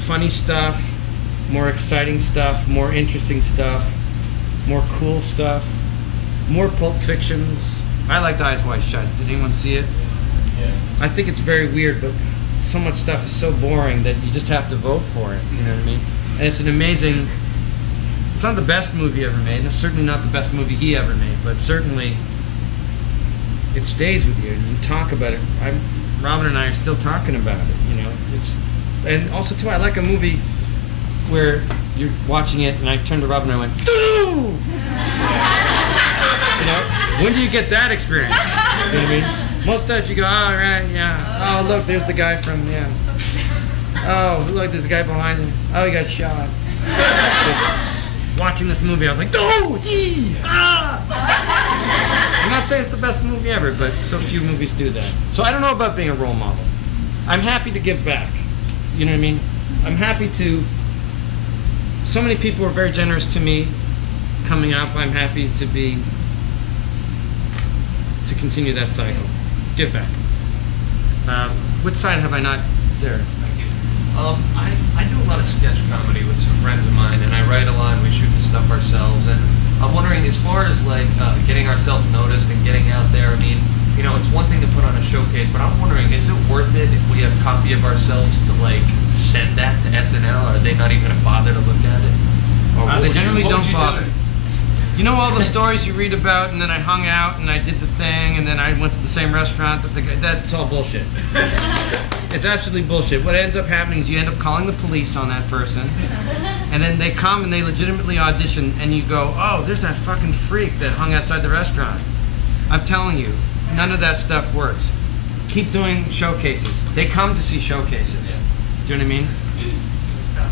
funny stuff, more exciting stuff, more interesting stuff, more cool stuff, more Pulp Fictions. I liked Eyes Wide Shut. Did anyone see it? Yeah. I think it's very weird, but so much stuff is so boring that you just have to vote for it. You know what I mean? And it's an amazing. It's not the best movie ever made, and it's certainly not the best movie he ever made, but certainly it stays with you, and you talk about it. Robin and I are still talking about it. You know, and also too, I like a movie where you're watching it, and I turned to Robin and I went, "Doo!" You know, when do you get that experience? You know what I mean? Most times you go, "Oh, right, yeah. Oh, look, there's the guy from, yeah. Oh, look, there's the guy behind him. Oh, he got shot." Watching this movie, I was like, "Oh, gee, ah!" I'm not saying it's the best movie ever, but so few movies do that. So I don't know about being a role model. I'm happy to give back. You know what I mean? I'm happy to. So many people were very generous to me coming up. I'm happy to continue that cycle. Give back. Which side have I not there? Thank you. I do a lot of sketch comedy with some friends of mine, and I write a lot, and we shoot the stuff ourselves. And I'm wondering, as far as like getting ourselves noticed and getting out there, I mean, you know, it's one thing to put on a showcase, but I'm wondering, is it worth it if we have a copy of ourselves to like send that to SNL? Are they not even going to bother to look at it? Or what They would you- generally what would don't you bother. do? You know all the stories you read about, and then I hung out and I did the thing, and then I went to the same restaurant that the guy. That's all bullshit. It's absolutely bullshit. What ends up happening is you end up calling the police on that person, and then they come and they legitimately audition, and you go, "Oh, there's that fucking freak that hung outside the restaurant." I'm telling you, none of that stuff works. Keep doing showcases. They come to see showcases. Do you know what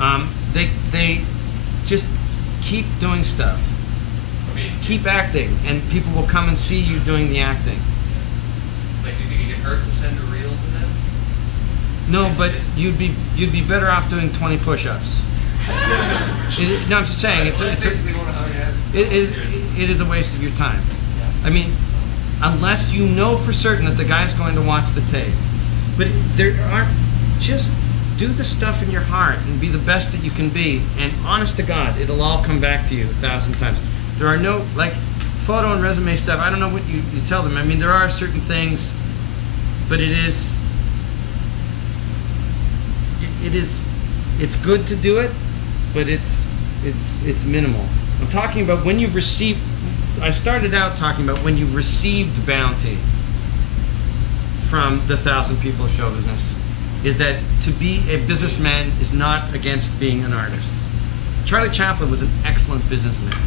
I mean? They just keep doing stuff. Keep acting, and people will come and see you doing the acting. Like, do you think you get hurt to send a reel to them? No, but you'd be better off doing 20 push-ups. No, I'm just saying it is a waste of your time. I mean, unless you know for certain that the guy's going to watch the tape. But there aren't. Just do the stuff in your heart and be the best that you can be. And honest to God, it'll all come back to you 1,000 times. There are no, like, photo and resume stuff. I don't know what you tell them. I mean, there are certain things, but it's good to do it, but it's minimal. I'm talking about when you've received. I started out talking about when you've received bounty from the 1,000 people of show business. Is that to be a businessman is not against being an artist. Charlie Chaplin was an excellent businessman.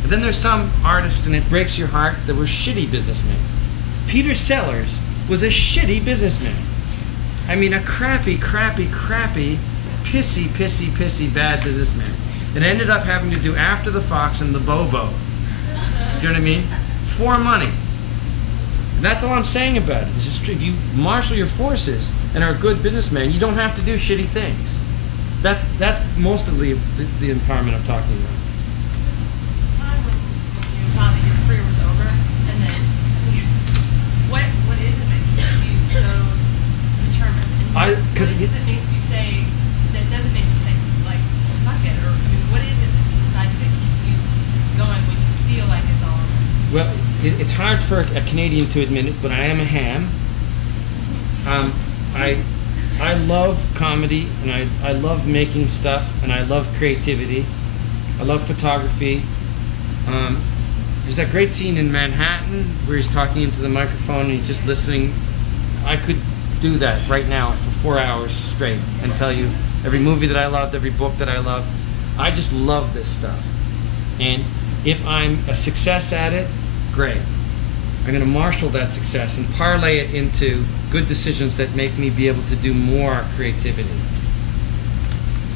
And then there's some artists, and it breaks your heart, that were shitty businessmen. Peter Sellers was a shitty businessman. I mean, a crappy, pissy bad businessman. And ended up having to do After the Fox and The Bobo. Do you know what I mean? For money. And that's all I'm saying about it. It's just, if you marshal your forces and are a good businessman, you don't have to do shitty things. That's most of the empowerment I'm talking about. This time when you found that your career was over, and then what is it that keeps you so determined? And what is it that makes you say, that doesn't make you say, like, fuck it, or I mean, what is it that's inside you that keeps you going when you feel like it's all over? Well, it's hard for a Canadian to admit it, but I am a ham. I love comedy, and I love making stuff, and I love creativity. I love photography. There's that great scene in Manhattan where he's talking into the microphone and he's just listening. I could do that right now for 4 hours straight and tell you every movie that I loved, every book that I loved. I just love this stuff. And if I'm a success at it, great. I'm going to marshal that success and parlay it into good decisions that make me be able to do more creativity.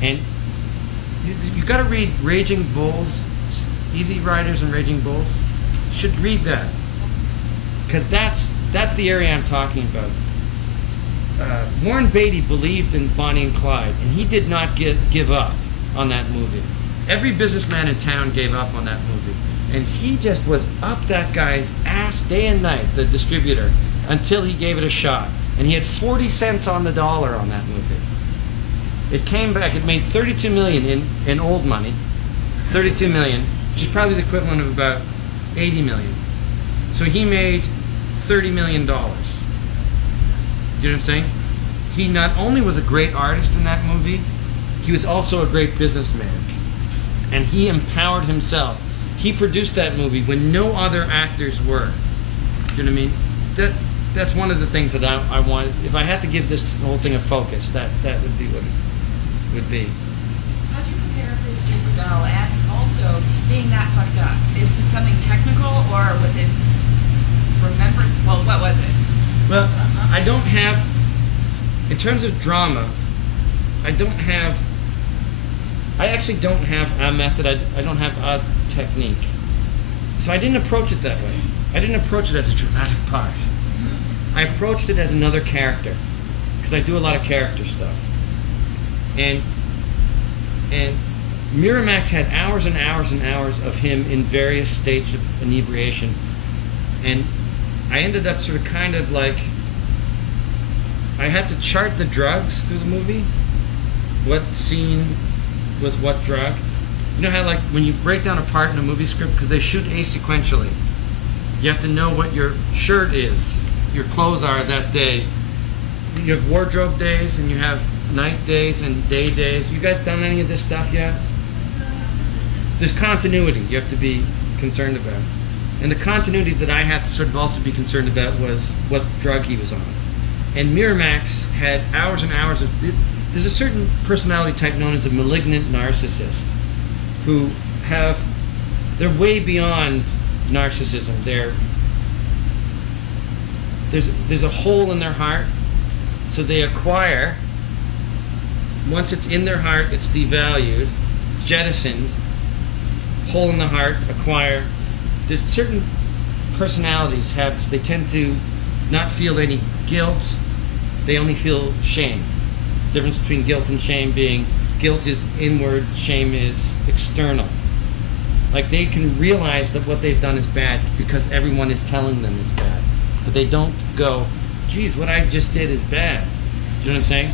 And you got to read Raging Bulls, Easy Riders and Raging Bulls. You should read that, because that's the area I'm talking about. Warren Beatty believed in Bonnie and Clyde, and he did not give up on that movie. Every businessman in town gave up on that movie. And he just was up that guy's ass day and night, the distributor, until he gave it a shot. and he had 40 cents on the dollar on that movie. It came back. It made 32 million in old money, 32 million, which is probably the equivalent of about 80 million. So he made $30 million. Do you know what I'm saying? He not only was a great artist in that movie, he was also a great businessman. And he empowered himself. He produced that movie when no other actors were. Do you know what I mean? That's one of the things that I wanted. If I had to give this whole thing a focus, that would be what it would be. How'd you prepare for Steve Rebell and also being that fucked up? Is it something technical or was it remembrance? Well, what was it? Well, I don't have, in terms of drama, I actually don't have a method. I don't have a technique. So I didn't approach it that way. I didn't approach it as a dramatic part. I approached it as another character, because I do a lot of character stuff. And Miramax had hours and hours and hours of him in various states of inebriation. And I ended up sort of kind of like, I had to chart the drugs through the movie. What scene was what drug. You know how like when you break down a part in a movie script, because they shoot asequentially, you have to know what your shirt is, your clothes are that day. You have wardrobe days and you have night days and day days. You guys done any of this stuff yet? There's continuity you have to be concerned about. And the continuity that I had to sort of also be concerned about was what drug he was on. And Miramax had hours and hours of... There's a certain personality type known as a malignant narcissist who have... They're way beyond narcissism. There's a hole in their heart, so they acquire... Once it's in their heart, it's devalued, jettisoned, hole in the heart, acquire. There's certain personalities have this. They tend to not feel any guilt. They only feel shame. The difference between guilt and shame being guilt is inward, shame is external. Like they can realize that what they've done is bad because everyone is telling them it's bad. But they don't go, geez, what I just did is bad. Do you know what I'm saying?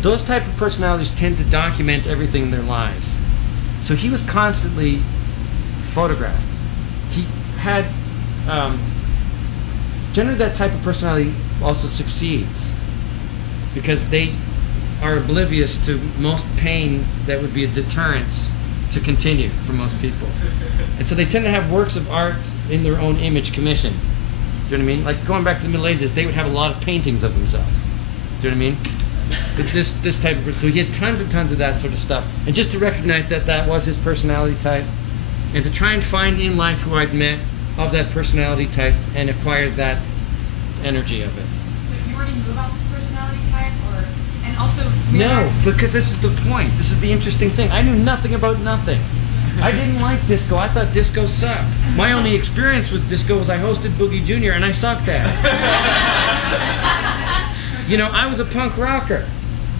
Those type of personalities tend to document everything in their lives. So he was constantly photographed. He had, generally that type of personality also succeeds because they are oblivious to most pain that would be a deterrence to continue for most people. And so they tend to have works of art in their own image commissioned. Do you know what I mean? Like going back to the Middle Ages, they would have a lot of paintings of themselves. Do you know what I mean? But this type of person, so he had tons and tons of that sort of stuff. And just to recognize that that was his personality type, and to try and find in life who I'd met of that personality type and acquire that energy of it. So you already knew about this personality type, or and also No, because this is the point. This is the interesting thing. I knew nothing about nothing. I didn't like disco. I thought disco sucked. My only experience with disco was I hosted Boogie Jr. and I sucked at it. You know, I was a punk rocker.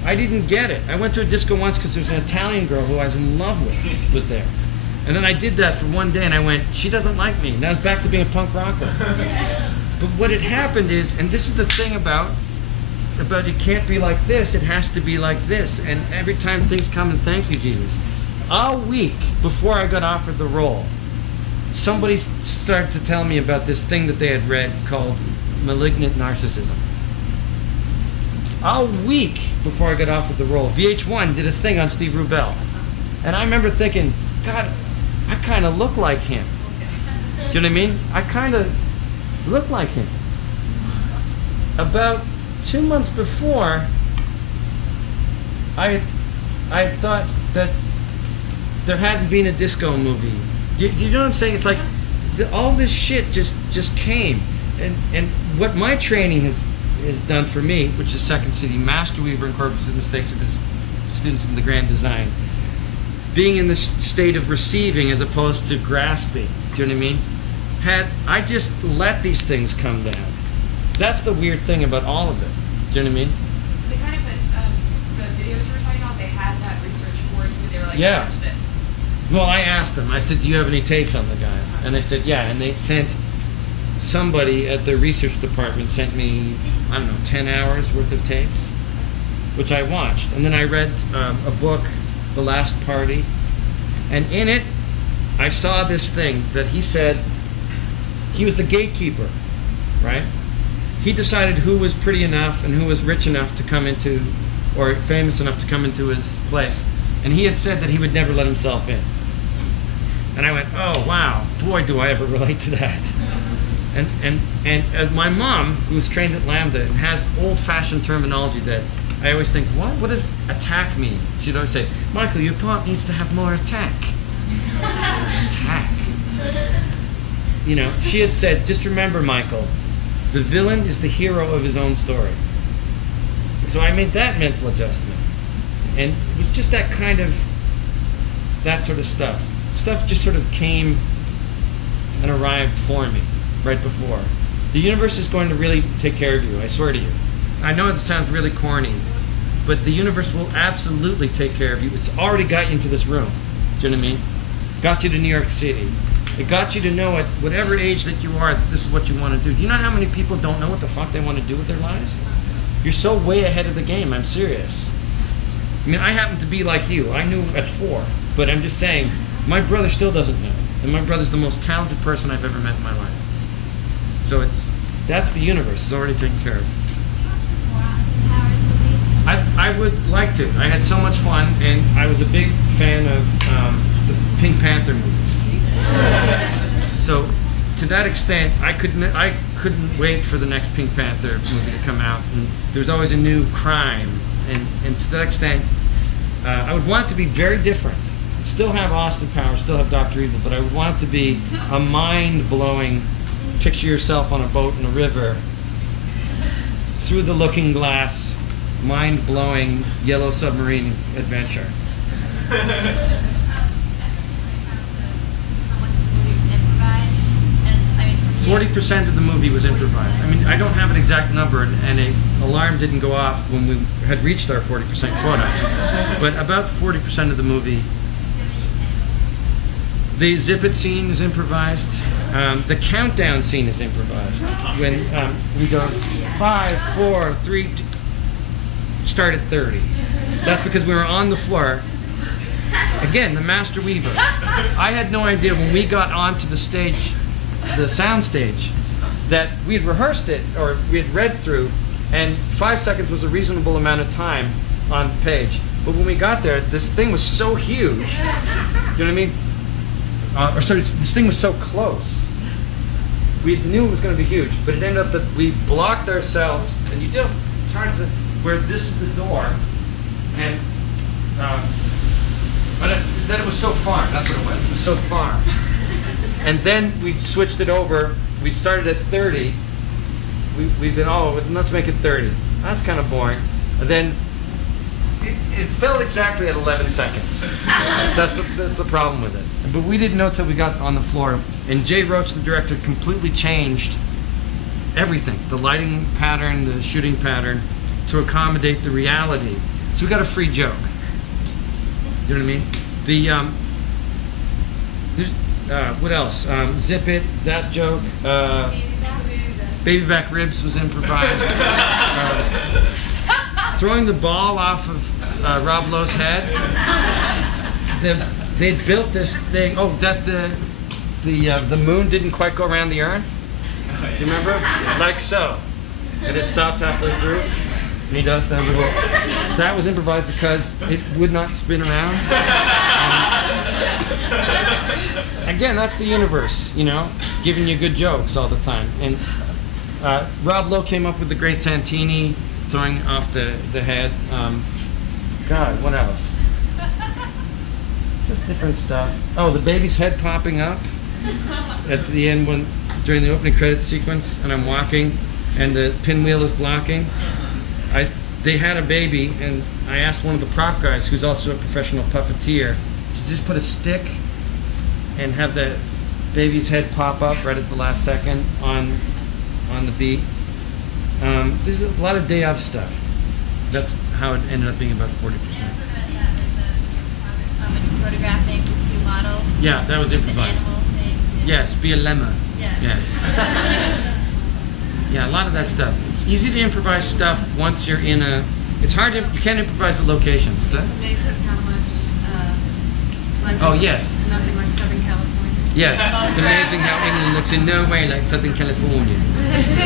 I didn't get it. I went to a disco once because there was an Italian girl who I was in love with was there. And then I did that for one day and I went, she doesn't like me. And I was back to being a punk rocker. But what had happened is, and this is the thing about it can't be like this, it has to be like this. And every time things come, and thank you, Jesus. A week before I got offered the role, somebody started to tell me about this thing that they had read called malignant narcissism. A week before I got offered the role, VH1 did a thing on Steve Rebell. And I remember thinking, God, I kind of look like him. Do you know what I mean? I kind of look like him. About 2 months before, I had thought that there hadn't been a disco movie. Do you know what I'm saying? It's like all this shit just came. And what my training has done for me, which is Second City, Master Weaver incorporates the mistakes of his students in the grand design. Being in this state of receiving as opposed to grasping. Do you know what I mean? Had I just let these things come down. That's the weird thing about all of it. Do you know what I mean? So they kind of put the videos you were talking about. They had that research for you. They were like, Yeah. watch this. Well, I asked them. I said, do you have any tapes on the guy? And they said, yeah. And they sent somebody at the research department sent me I don't know, 10 hours worth of tapes, which I watched. And then I read a book, The Last Party. And in it, I saw this thing that he said, he was the gatekeeper, right? He decided who was pretty enough and who was rich enough to come into, or famous enough to come into his place. And he had said that he would never let himself in. And I went, oh, wow, boy, do I ever relate to that. And as my mom, who's trained at Lambda and has old-fashioned terminology that I always think, what does attack mean? She'd always say, Michael, your part needs to have more attack. Attack. You know, she had said, just remember, Michael, the villain is the hero of his own story. So I made that mental adjustment. And it was just that kind of, that sort of stuff. Stuff just sort of came and arrived for me right before. The universe is going to really take care of you, I swear to you. I know it sounds really corny, but the universe will absolutely take care of you. It's already got you into this room. Do you know what I mean? Got you to New York City. It got you to know at whatever age that you are, that this is what you want to do. Do you know how many people don't know what the fuck they want to do with their lives? You're so way ahead of the game, I'm serious. I mean, I happen to be like you. I knew at 4, but I'm just saying, my brother still doesn't know. And my brother's the most talented person I've ever met in my life. So that's the universe. It's already taken care of. More Austin Powers movies? I would like to. I had so much fun, and I was a big fan of the Pink Panther movies. So, to that extent, I couldn't wait for the next Pink Panther movie to come out. And there was always a new crime, and to that extent, I would want it to be very different. Still have Austin Powers, still have Dr. Evil, but I would want it to be a mind-blowing, picture yourself on a boat in a river, through the looking glass, mind-blowing yellow submarine adventure. How much of the movie was improvised? And I mean, from you- 40% of the movie was improvised. I mean, I don't have an exact number, and an alarm didn't go off when we had reached our 40% quota, but about 40% of the movie. The zip it scene is improvised. The countdown scene is improvised. When we go 5, 4, 3, 2, start at 30. That's because we were on the floor. Again, the master weaver. I had no idea when we got onto the stage, the sound stage, that we had rehearsed it or we had read through, and 5 seconds was a reasonable amount of time on page. But when we got there, this thing was so huge. Do you know what I mean? This thing was so close. We knew it was going to be huge, but it ended up that we blocked ourselves, and you do. It's hard to where this is the door, and then it was so far. That's what it was. It was so far, and then we switched it over. We started at 30. We then let's make it 30. That's kind of boring, and then. It felt exactly at 11 seconds. That's the problem with it. But we didn't know till we got on the floor. And Jay Roach, the director, completely changed everything. The lighting pattern, the shooting pattern, to accommodate the reality. So we got a free joke. You know what I mean? What else? Zip It, that joke. Baby back ribs was improvised. Throwing the ball off of Rob Lowe's head. They'd built this thing. Oh, that the moon didn't quite go around the Earth. Do you remember? Like so. And it stopped halfway through. And he does that little. That was improvised because it would not spin around. Again, that's the universe, you know, giving you good jokes all the time. And Rob Lowe came up with the Great Santini. Throwing off the head. God, what else? Just different stuff. Oh, the baby's head popping up at the end during the opening credits sequence, and I'm walking, and the pinwheel is blocking. They had a baby, and I asked one of the prop guys, who's also a professional puppeteer, to just put a stick and have the baby's head pop up right at the last second on the beat. There's a lot of day of stuff. That's how it ended up being about 40%. Photographing the 2 models. Yeah, that was improvised. The animal thing too. Yes, be a lemma. Yeah. Yeah, a lot of that stuff. It's easy to improvise stuff once you're in a. It's hard to. You can't improvise the location. What's that? It's amazing how much. London Oh, looks yes. Nothing like Southern California. Yes, it's amazing how England looks in no way like Southern California.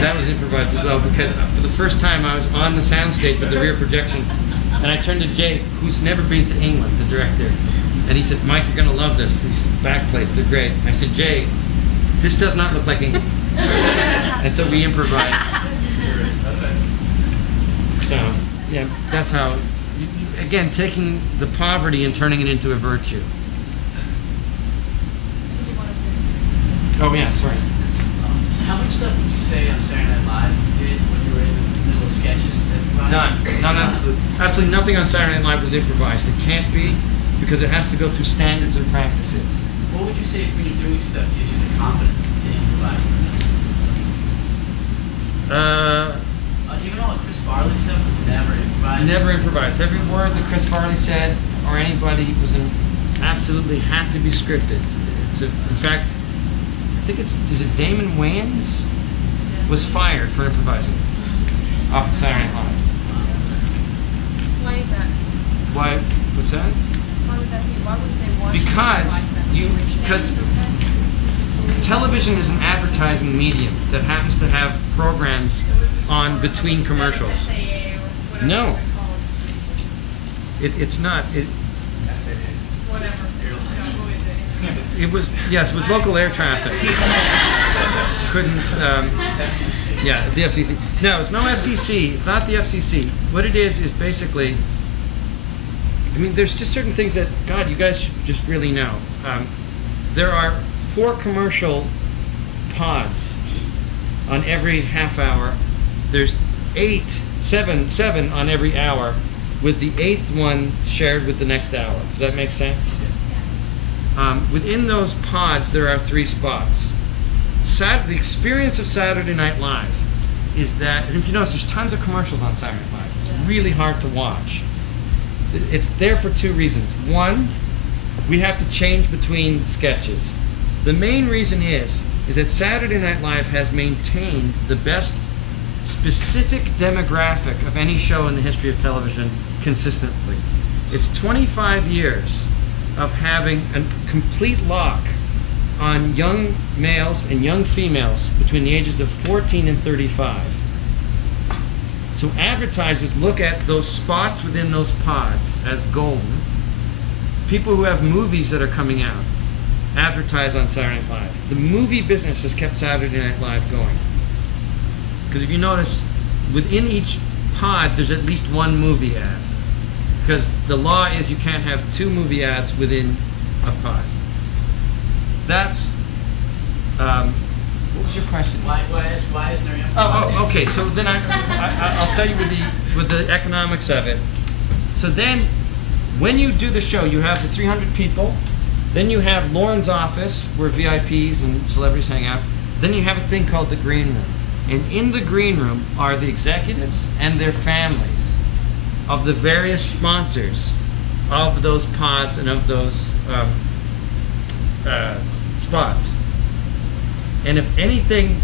That was improvised as well because for the first time I was on the soundstage with the rear projection, and I turned to Jay, who's never been to England, the director, and he said, "Mike, you're gonna love this. These backplates, they're great." I said, "Jay, this does not look like England," and so we improvised. So yeah, that's how. Again, taking the poverty and turning it into a virtue. Oh yeah, sorry. How much stuff would you say on Saturday Night Live you did when you were in the middle of sketches? Was that improvised? None, absolutely nothing on Saturday Night Live was improvised. It can't be because it has to go through standards and practices. What would you say if when you're doing stuff gives you the confidence to improvise? Even all the Chris Farley stuff was never improvised. Never improvised. Every word that Chris Farley said or anybody was absolutely had to be scripted. In fact, I think is it Damon Wayans was fired for improvising off of Saturday Night Live. Why is that? Why? What's that? Why would that be? Why wouldn't they watch Because television is an advertising medium that happens to have programs on between commercials. No, it's not. Whatever. It was local air traffic. Couldn't. Yeah, it's the FCC. No, it's no FCC. It's not the FCC. What it is basically. I mean, there's just certain things that God, you guys should just really know. There are 4 commercial pods on every half hour. There's 7 on every hour, with the 8th one shared with the next hour. Does that make sense? Within those pods, there are 3 spots. The experience of Saturday Night Live is that, and if you notice, there's tons of commercials on Saturday Night Live. It's really hard to watch. It's there for 2 reasons. One, we have to change between sketches. The main reason is that Saturday Night Live has maintained the best specific demographic of any show in the history of television consistently. It's 25 years of having a complete lock on young males and young females between the ages of 14 and 35. So advertisers look at those spots within those pods as golden. People who have movies that are coming out advertise on Saturday Night Live. The movie business has kept Saturday Night Live going. Because if you notice, within each pod, there's at least 1 movie ad. Because the law is you can't have 2 movie ads within a pod. That's, what was your question? Why isn't there? Oh, okay. So then I'll start you with the economics of it. So then, when you do the show, you have the 300 people. Then you have Lauren's office where VIPs and celebrities hang out. Then you have a thing called the green room. And in the green room are the executives and their families of the various sponsors of those pods and of those spots. And if anything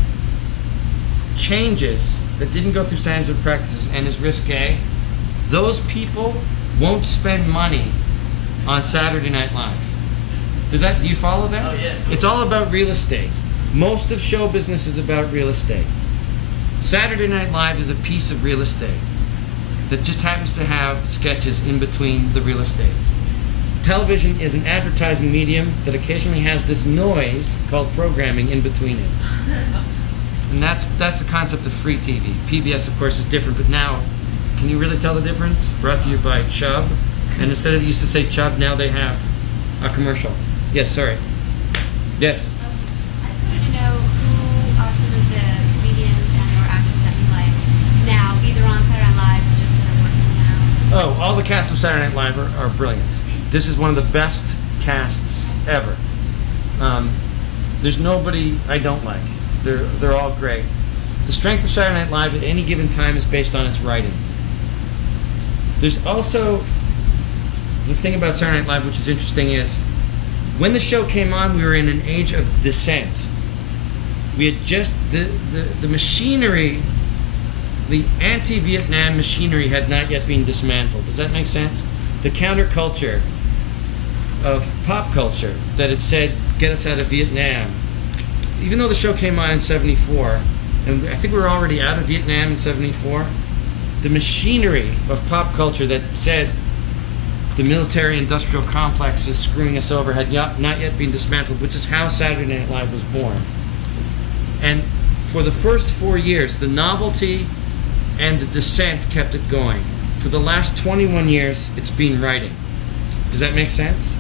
changes that didn't go through standards and practices and is risque, those people won't spend money on Saturday Night Live. Do you follow that? Oh, yeah, totally. It's all about real estate. Most of show business is about real estate. Saturday Night Live is a piece of real estate that just happens to have sketches in between the real estate. Television is an advertising medium that occasionally has this noise called programming in between it. And that's the concept of free TV. PBS, of course, is different, but now, can you really tell the difference? Brought to you by Chubb. And instead of used to say Chubb, now they have a commercial. Yes, sorry. Yes? I just wanted to know who are some of the comedians and or actors that you like now, either on Saturday Night Live or just that are working now? Oh, all the casts of Saturday Night Live are brilliant. This is one of the best casts ever. There's nobody I don't like. They're all great. The strength of Saturday Night Live at any given time is based on its writing. There's also the thing about Saturday Night Live which is interesting is when the show came on, we were in an age of dissent. We had just the machinery, the anti-Vietnam machinery had not yet been dismantled. Does that make sense? The counterculture of pop culture that had said, get us out of Vietnam. Even though the show came on in 74, and I think we were already out of Vietnam in 74, the machinery of pop culture that said the military-industrial complex is screwing us over had not yet been dismantled, which is how Saturday Night Live was born. And for the first 4 years, the novelty and the dissent kept it going. For the last 21 years, it's been writing. Does that make sense?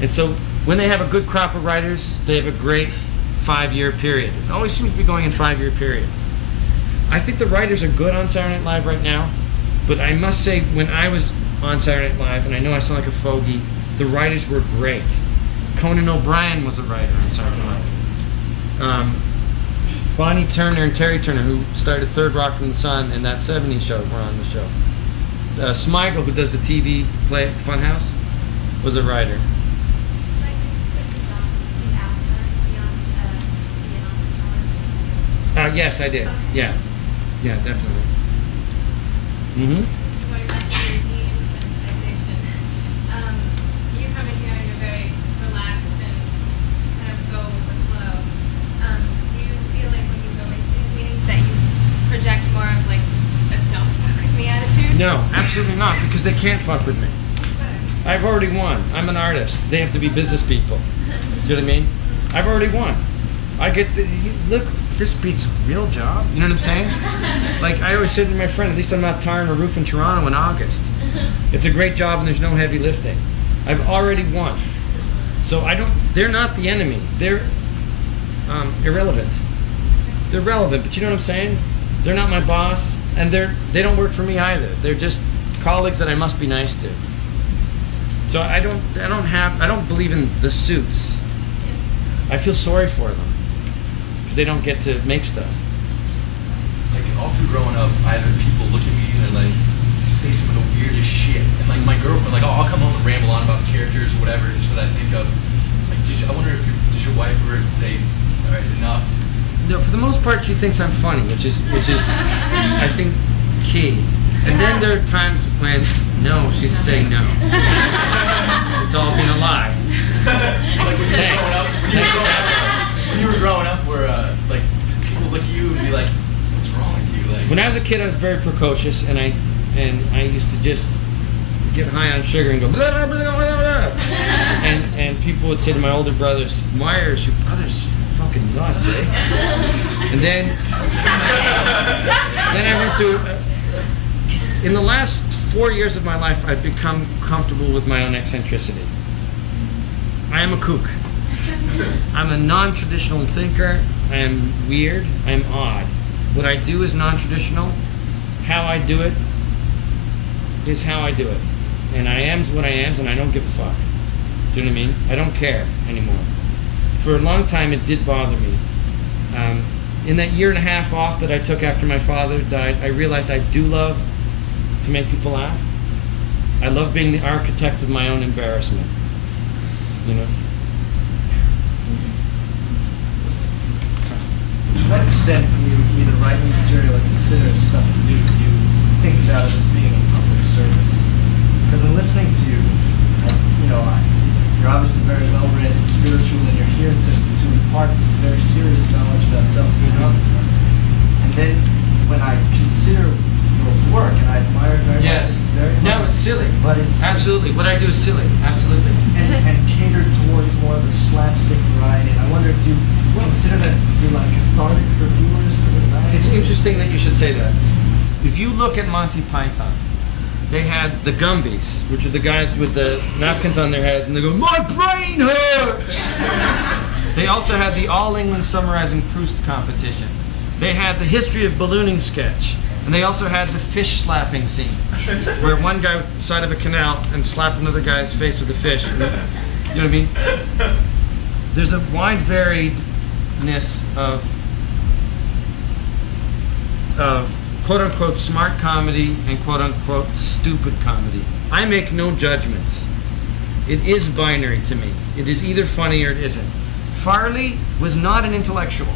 And so when they have a good crop of writers, they have a great 5-year period. It always seems to be going in 5-year periods. I think the writers are good on Saturday Night Live right now, but I must say, when I was on Saturday Night Live, and I know I sound like a fogey, the writers were great. Conan O'Brien was a writer on Saturday Night Live. Bonnie Turner and Terry Turner, who started Third Rock from the Sun and that 70s show, were on the show. Smigel, who does the TV play Funhouse, was a writer. Like Kristen Johnson, did you ask her to be on to be an Austin Powers? Yes, I did. Okay. Yeah. Yeah, definitely. Mm-hmm. This is going back to your de-infantilization. You come in here and you're very relaxed and kind of go with the flow. Do you feel like when you go into these meetings that you project more of like a don't fuck with me attitude? No, absolutely not, because they can't fuck with me. I've already won. I'm an artist. They have to be business people. Do you know what I mean? I've already won. I get the, look, this beats a real job. You know what I'm saying? Like I always say to my friend, at least I'm not tarring a roof in Toronto in August. It's a great job and there's no heavy lifting. I've already won. So they're not the enemy. They're irrelevant. They're relevant, but you know what I'm saying? They're not my boss, and they don't work for me either. They're just colleagues that I must be nice to. So I don't believe in the suits. I feel sorry for them because they don't get to make stuff. Like all through growing up, I had people look at me and they're like, you say some of the weirdest shit. And like my girlfriend, like, oh, I'll come home and ramble on about characters or whatever, just that I think of. Like, I wonder if does your wife ever say, all right, enough? No, for the most part, she thinks I'm funny, which is I think key. And then there are times when no, she's saying no. It's all been a lie. Like when you were growing up, where like people look at you and be like, "What's wrong with you?" Like when I was a kid, I was very precocious, and I used to just get high on sugar and go blah, blah, blah, blah, blah. and people would say to my older brothers, "Why are your brothers fucking nuts, eh?" And then I went through. In the last 4 years of my life, I've become comfortable with my own eccentricity. I am a kook. I'm a non-traditional thinker. I am weird. I am odd. What I do is non-traditional. How I do it is how I do it. And I am what I am, and I don't give a fuck. Do you know what I mean? I don't care anymore. For a long time, it did bother me. In that year and a half off that I took after my father died, I realized I do love to make people laugh. I love being the architect of my own embarrassment. You know? To what extent, when you either write new material or consider stuff to do, you think about it as being a public service? Because in listening to you, you're obviously very well-read and spiritual, and you're here to impart this very serious knowledge about self-made competence. And then when I consider your work, and I admire it very much, it's very fun. No, it's silly. But it's absolutely. What I do is silly. Absolutely. And catered towards more of the slapstick variety. And I wonder, do you consider that to be like cathartic for viewers to relax? It's interesting that you should say that. If you look at Monty Python, they had the Gumbies, which are the guys with the napkins on their head, and they go, "My brain hurts!" They also had the All England Summarizing Proust competition. They had the History of Ballooning sketch. And they also had the fish slapping scene, where one guy was at the side of a canal and slapped another guy's face with a fish. You know what I mean? There's a wide variedness of quote-unquote smart comedy and quote-unquote stupid comedy. I make no judgments. It is binary to me. It is either funny or it isn't. Farley was not an intellectual.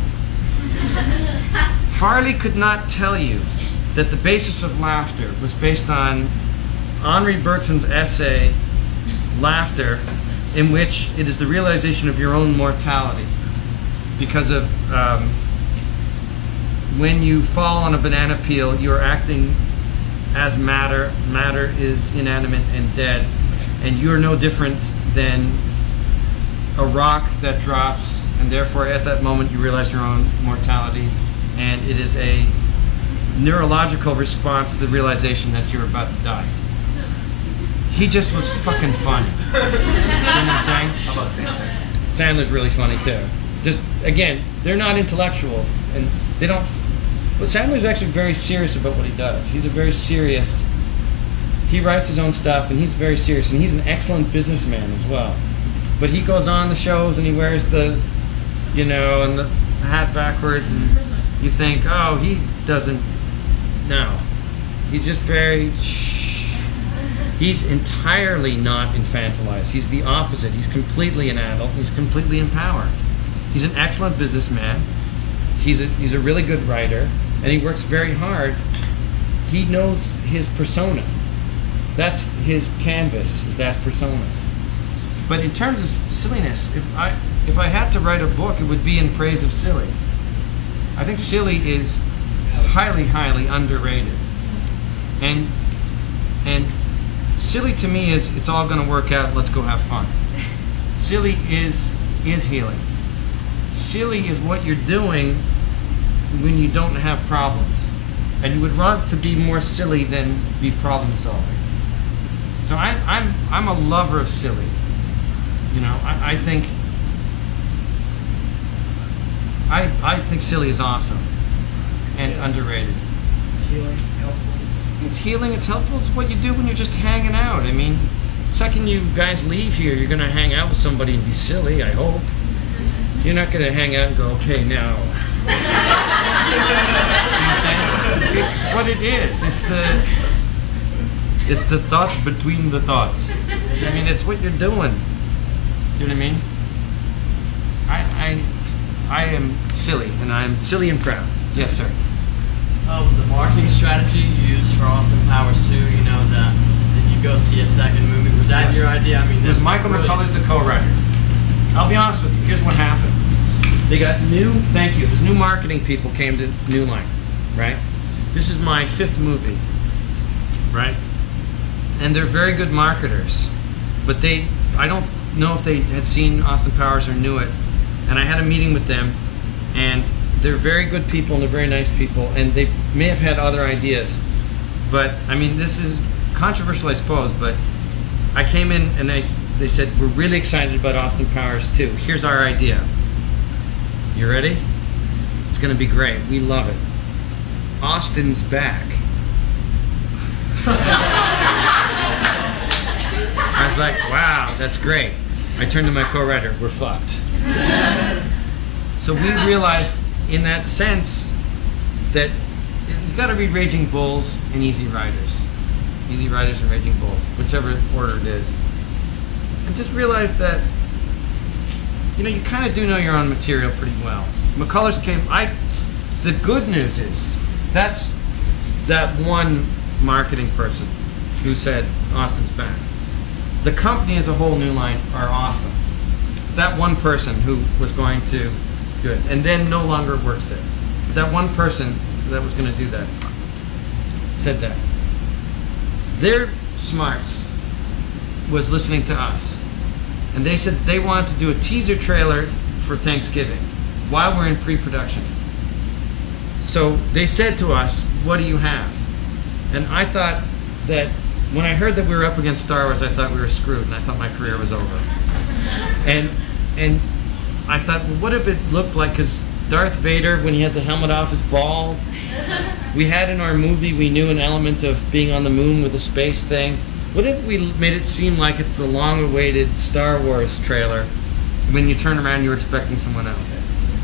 Farley could not tell you that the basis of laughter was based on Henri Bergson's essay, Laughter, in which it is the realization of your own mortality. Because of when you fall on a banana peel, you're acting as matter. Matter is inanimate and dead, and you're no different than a rock that drops, and therefore at that moment you realize your own mortality, and it is a neurological response to the realization that you're about to die. He just was fucking funny. You know what I'm saying? How about Sandler? Sandler's really funny too. Just again, they're not intellectuals, and they don't. But Sandler's actually very serious about what he does. He's a very serious. He writes his own stuff, and he's very serious, and he's an excellent businessman as well. But he goes on the shows, and he wears the, and the hat backwards, and you think, oh, he doesn't. No, he's just very. He's entirely not infantilized. He's the opposite. He's completely an adult. He's completely empowered. He's an excellent businessman. He's a really good writer, and he works very hard. He knows his persona. That's his canvas, is that persona. But in terms of silliness, if I had to write a book, it would be in praise of silly. I think silly is highly, highly underrated. And silly to me is, it's all going to work out, let's go have fun. Silly is healing. Silly is what you're doing when you don't have problems. And you would want to be more silly than be problem solving. So I'm a lover of silly. I think silly is awesome and underrated. Healing, helpful. It's healing, it's helpful. It's what you do when you're just hanging out. I mean, second you guys leave here, you're going to hang out with somebody and be silly, I hope. You're not going to hang out and go, okay, now. You know what I'm saying? It's what it is. It's the thoughts between the thoughts. I mean, it's what you're doing. Do you know what I mean? I am silly, and I'm silly and proud. Yes, sir. The marketing strategy you used for Austin Powers 2, that you go see a second movie, was that your idea? I mean, it was Michael McCullough's the co-writer. I'll be honest with you, here's what happened. They got there's new marketing people came to New Line, right? This is my 5th movie, right? And they're very good marketers, but I don't know if they had seen Austin Powers or knew it. And I had a meeting with them, and they're very good people and they're very nice people, and they may have had other ideas. But, I mean, this is controversial, I suppose, but I came in and they said, we're really excited about Austin Powers 2. Here's our idea. You ready? It's going to be great. We love it. Austin's back. I was like, wow, that's great. I turned to my co-writer, we're fucked. So we realized in that sense that you got to read Raging Bulls and Easy Riders. Easy Riders and Raging Bulls, whichever order it is. And just realized that, you kind of do know your own material pretty well. McCullers the good news is, that's that one marketing person who said, Austin's back. The company as a whole, New Line, are awesome. That one person who was going to do it, and then no longer works there. But that one person that was going to do that said that. Their smarts was listening to us. And they said they wanted to do a teaser trailer for Thanksgiving while we're in pre-production. So they said to us, what do you have? And I thought that when I heard that we were up against Star Wars, I thought we were screwed, and I thought my career was over. And I thought, well, what if it looked like, because Darth Vader, when he has the helmet off, is bald. We had in our movie, we knew an element of being on the moon with a space thing. What if we made it seem like it's the long-awaited Star Wars trailer? When you turn around, you're expecting someone else.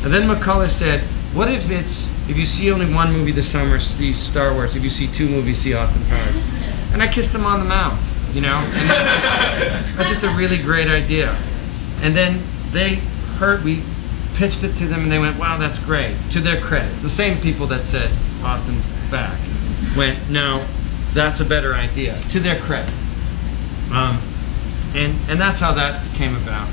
And then McCullough said, what if you see only one movie this summer, see Star Wars. If you see 2 movies, see Austin Powers. And I kissed him on the mouth, And that's just a really great idea. And then they heard, pitched it to them, and they went, "Wow, that's great." To their credit, the same people that said Austin's back went, "No, that's a better idea." To their credit, and that's how that came about.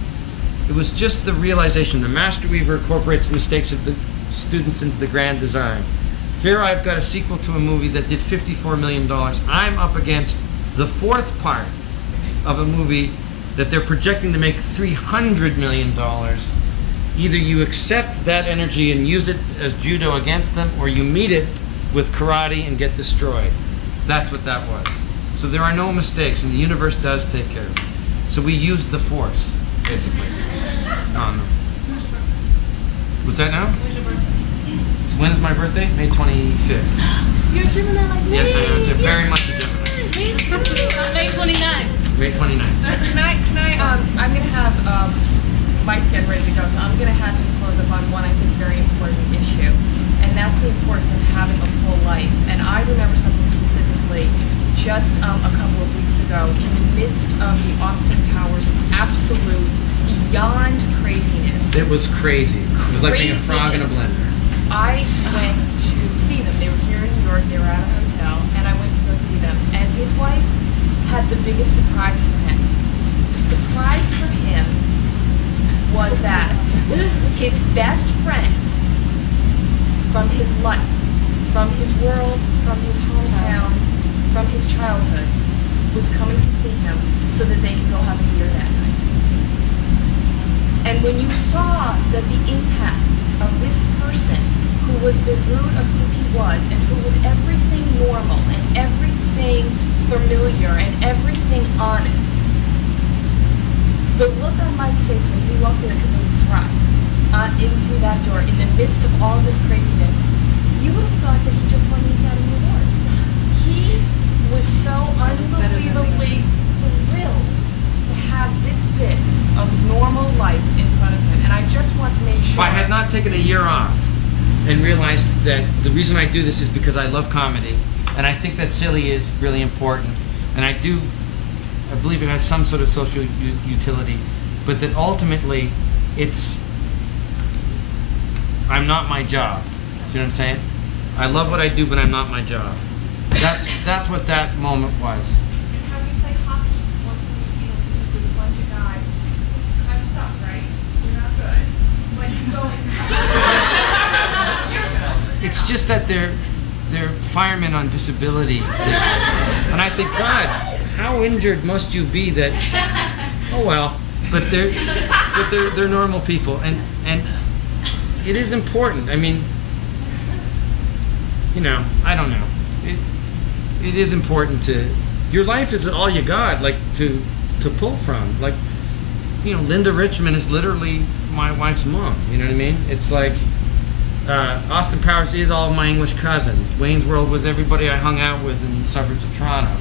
It was just the realization. The Master Weaver incorporates the mistakes of the students into the grand design. Here I've got a sequel to a movie that did $54 million. I'm up against the fourth part of a movie that they're projecting to make $300 million. Either you accept that energy and use it as judo against them, or you meet it with karate and get destroyed. That's what that was. So there are no mistakes, and the universe does take care of it. So we use the force, basically. No. What's that now? When is my birthday? May 25th. You're a Gemini like me. Yes, I am. Very much a Gemini. Me too. May 29th. May 29th. I'm gonna have, Mike's getting ready to go, so I'm gonna have him close up on one, I think, very important issue. And that's the importance of having a full life. And I remember something specifically just a couple of weeks ago, in the midst of the Austin Powers absolute, beyond craziness. It was crazy. It was like being a frog in a blender. I went to see them. They were here in New York. They were at a hotel, and I went to go see them. And his wife had the biggest surprise for him. The surprise for him was that his best friend from his life, from his world, from his hometown, from his childhood, was coming to see him so that they could go have a beer that night. And when you saw that the impact of this person, who was the root of who he was, and who was everything normal, and everything familiar, and everything honest, the look on Mike's face when he walked in, because it was a surprise, in through that door, in the midst of all this craziness, you would have thought that he just won the Academy Award. He was so unbelievably thrilled to have this bit of normal life in front of him. And I just want to make sure. If I had not taken a year off and realized that the reason I do this is because I love comedy, and I think that silly is really important, and I believe it has some sort of social utility, but that ultimately I'm not my job. Do you know what I'm saying? I love what I do, but I'm not my job. That's what that moment was. And how you play hockey once a week in a league with a bunch of guys. Kind of suck, right? You're not good. But you go and It's just that they're firemen on disability, and I think, God, how injured must you be that? Oh well, but they're normal people, and it is important. I mean, I don't know. It is important to. Your life is all you got, like to pull from. Like, Linda Richmond is literally my wife's mom. You know what I mean? It's like Austin Powers is all of my English cousins. Wayne's World was everybody I hung out with in the suburbs of Toronto.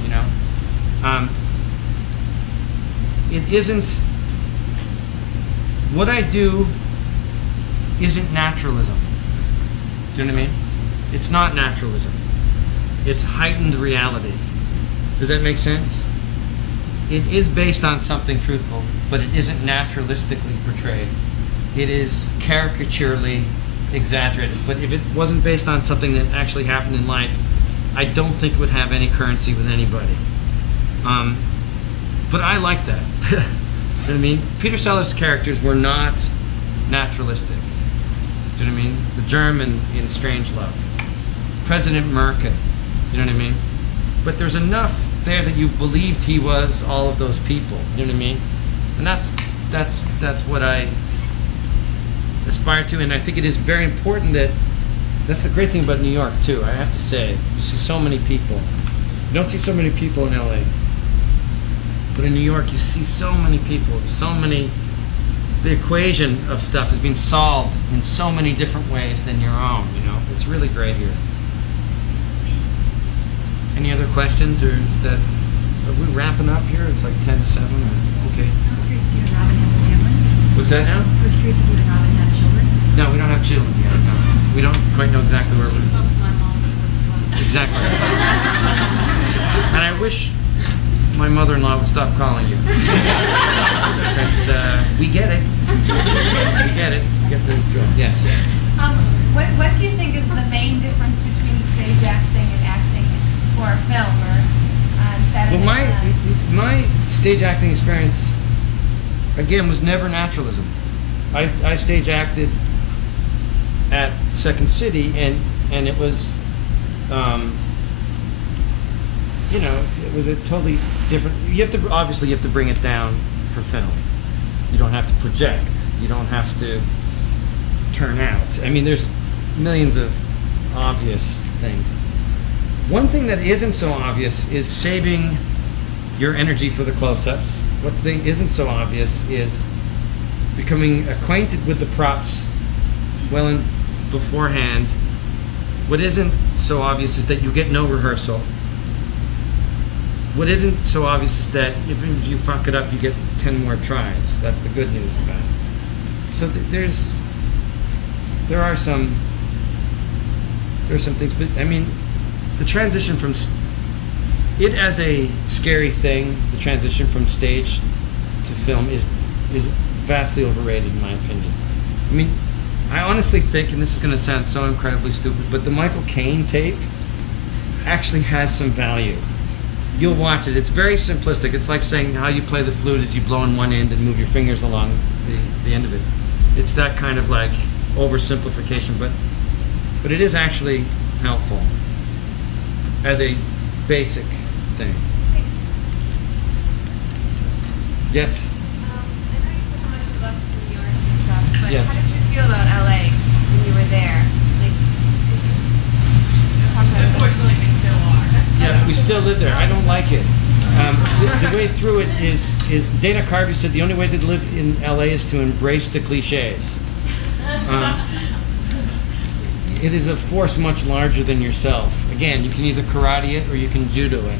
It isn't. What I do isn't naturalism. Do you know what I mean? It's not naturalism. It's heightened reality. Does that make sense? It is based on something truthful, but it isn't naturalistically portrayed. It is caricaturely exaggerated. But if it wasn't based on something that actually happened in life, I don't think it would have any currency with anybody. But I like that. You know what I mean? Peter Sellers' characters were not naturalistic. Do you know what I mean? The German in Strangelove. President Merkin. You know what I mean? But there's enough there that you believed he was all of those people. You know what I mean? And that's what I aspire to, and I think it is very important that's the great thing about New York too. I have to say, you see so many people. You don't see so many people in LA, but in New York you see so many people. The equation of stuff has been solved in so many different ways than your own. It's really great here. Any other questions, or is that? Are we wrapping up here? It's like 10 to 7. Okay. I was curious if you and Robin have a family. What's that now? I was curious if you and Robin have children. No, we don't have children yet. No, we don't quite know exactly where She we're. spoke to my mom before the class. Exactly. And I wish my mother-in-law would stop calling you. Because we get it. We get it. We get the drill. Yes. What do you think is the main difference between stage acting and acting for film or on Saturday Well, Night Live? my stage acting experience, again, was never naturalism. I stage acted at Second City, and it was, it was a totally different. You have to bring it down for film. You don't have to project. You don't have to turn out. I mean, there's millions of obvious things. One thing that isn't so obvious is saving your energy for the close-ups. What thing isn't so obvious is becoming acquainted with the props well in beforehand. What isn't so obvious is that you get no rehearsal. What isn't so obvious is that even if you fuck it up, you get 10 more tries. That's the good news about it. So there are some things, but I mean, the transition from it as a scary thing, the transition from stage to film is vastly overrated in my opinion. I mean, I honestly think, and this is going to sound so incredibly stupid, but the Michael Caine tape actually has some value. You'll watch it. It's very simplistic. It's like saying how you play the flute is you blow in one end and move your fingers along the end of it. It's that kind of like oversimplification, but it is actually helpful as a basic thing. Thanks. Yes? I know you said how much you loved New York and stuff, but Yes. how did you feel about LA when you were there? Like, did you just talk about it? Unfortunately, we still are. Yeah, we still live there. I don't like it. The way through it is Dana Carvey said the only way to live in LA is to embrace the cliches. It is a force much larger than yourself. Again, you can either karate it or you can judo it.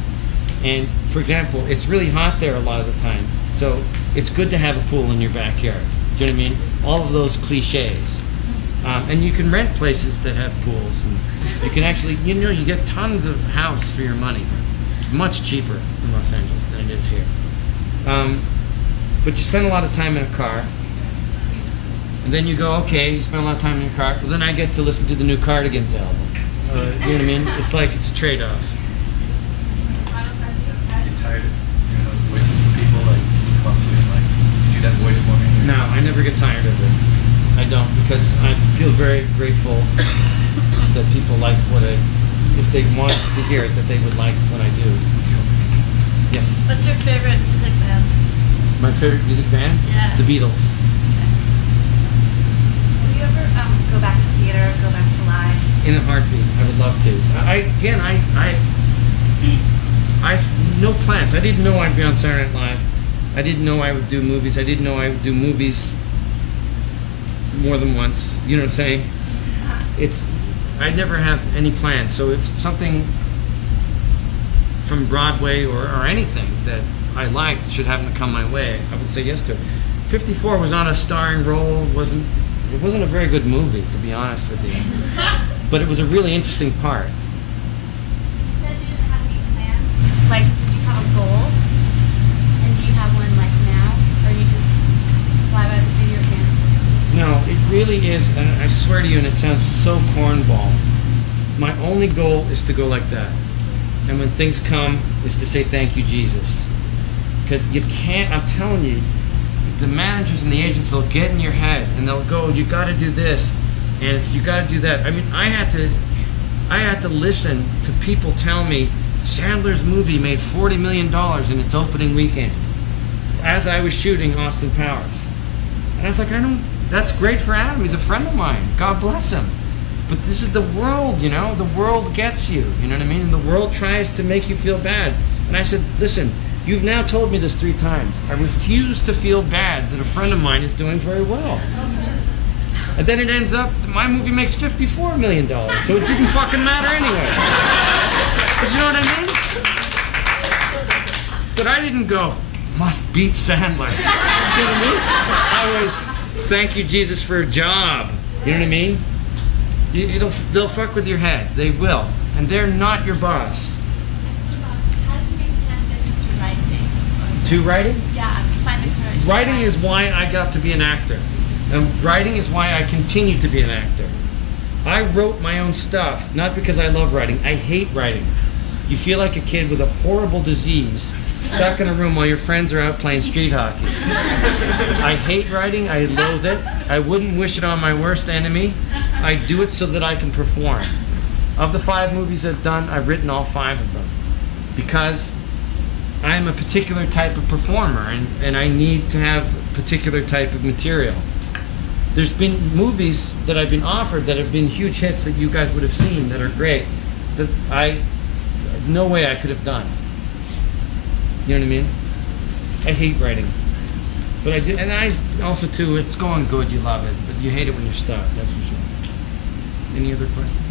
And for example, it's really hot there a lot of the times. So it's good to have a pool in your backyard. Do you know what I mean? All of those cliches. And you can rent places that have pools. And you can actually, you get tons of house for your money. It's much cheaper in Los Angeles than it is here. But you spend a lot of time in a car. And then you go, okay, you spend a lot of time in your car. Well, then I get to listen to the new Cardigans album. You know what I mean? It's like it's a trade-off. Get tired of doing those voices for people, like come up to you and like do that voice for me. No, I never get tired of it. I don't, because I feel very grateful that people like what if they want to hear it, that they would like what I do. Yes. What's your favorite music band? My favorite music band? Yeah. The Beatles. Will you ever go back to theater, go back to live? In a heartbeat. I would love to. I've no plans. I didn't know I'd be on Saturday Night Live. I didn't know I would do movies. I didn't know I would do movies more than once. You know what I'm saying? I never have any plans. So if something from Broadway or anything that I liked should happen to come my way, I would say yes to it. 54 was on a starring role. It wasn't a very good movie, to be honest with you. But it was a really interesting part. You said you didn't have any plans. Like, did you have a goal? And do you have one like now? Or you just fly by the seat of your pants? No, it really is, and I swear to you, and it sounds so cornball, my only goal is to go like that. And when things come, is to say thank you, Jesus. Because you can't, I'm telling you, the managers and the agents, they'll get in your head and they'll go, you got to do this, and you got to do that. I mean, I had to listen to people tell me Sandler's movie made $40 million in its opening weekend as I was shooting Austin Powers. And I was like, that's great for Adam. He's a friend of mine. God bless him. But this is the world, you know? The world gets you, you know what I mean? And the world tries to make you feel bad. And I said, listen, you've now told me this 3 times. I refuse to feel bad that a friend of mine is doing very well. And then it ends up, my movie makes $54 million, so it didn't fucking matter anyways. But you know what I mean? But I didn't go, must beat Sandler. You know what I mean? I was, thank you, Jesus, for a job. You know what I mean? They'll fuck with your head. They will. And they're not your boss. How did you make the transition to writing? To writing? Yeah, to find the courage. to Writing write. is why I got to be an actor. And writing is why I continue to be an actor. I wrote my own stuff, not because I love writing. I hate writing. You feel like a kid with a horrible disease stuck in a room while your friends are out playing street hockey. I hate writing. I loathe it. I wouldn't wish it on my worst enemy. I do it so that I can perform. Of the 5 movies I've done, I've written all 5 of them because I'm a particular type of performer and I need to have a particular type of material. There's been movies that I've been offered that have been huge hits that you guys would have seen that are great that no way I could have done. You know what I mean? I hate writing. But I do, and I also too, it's going good, you love it, but you hate it when you're stuck, that's for sure. Any other questions?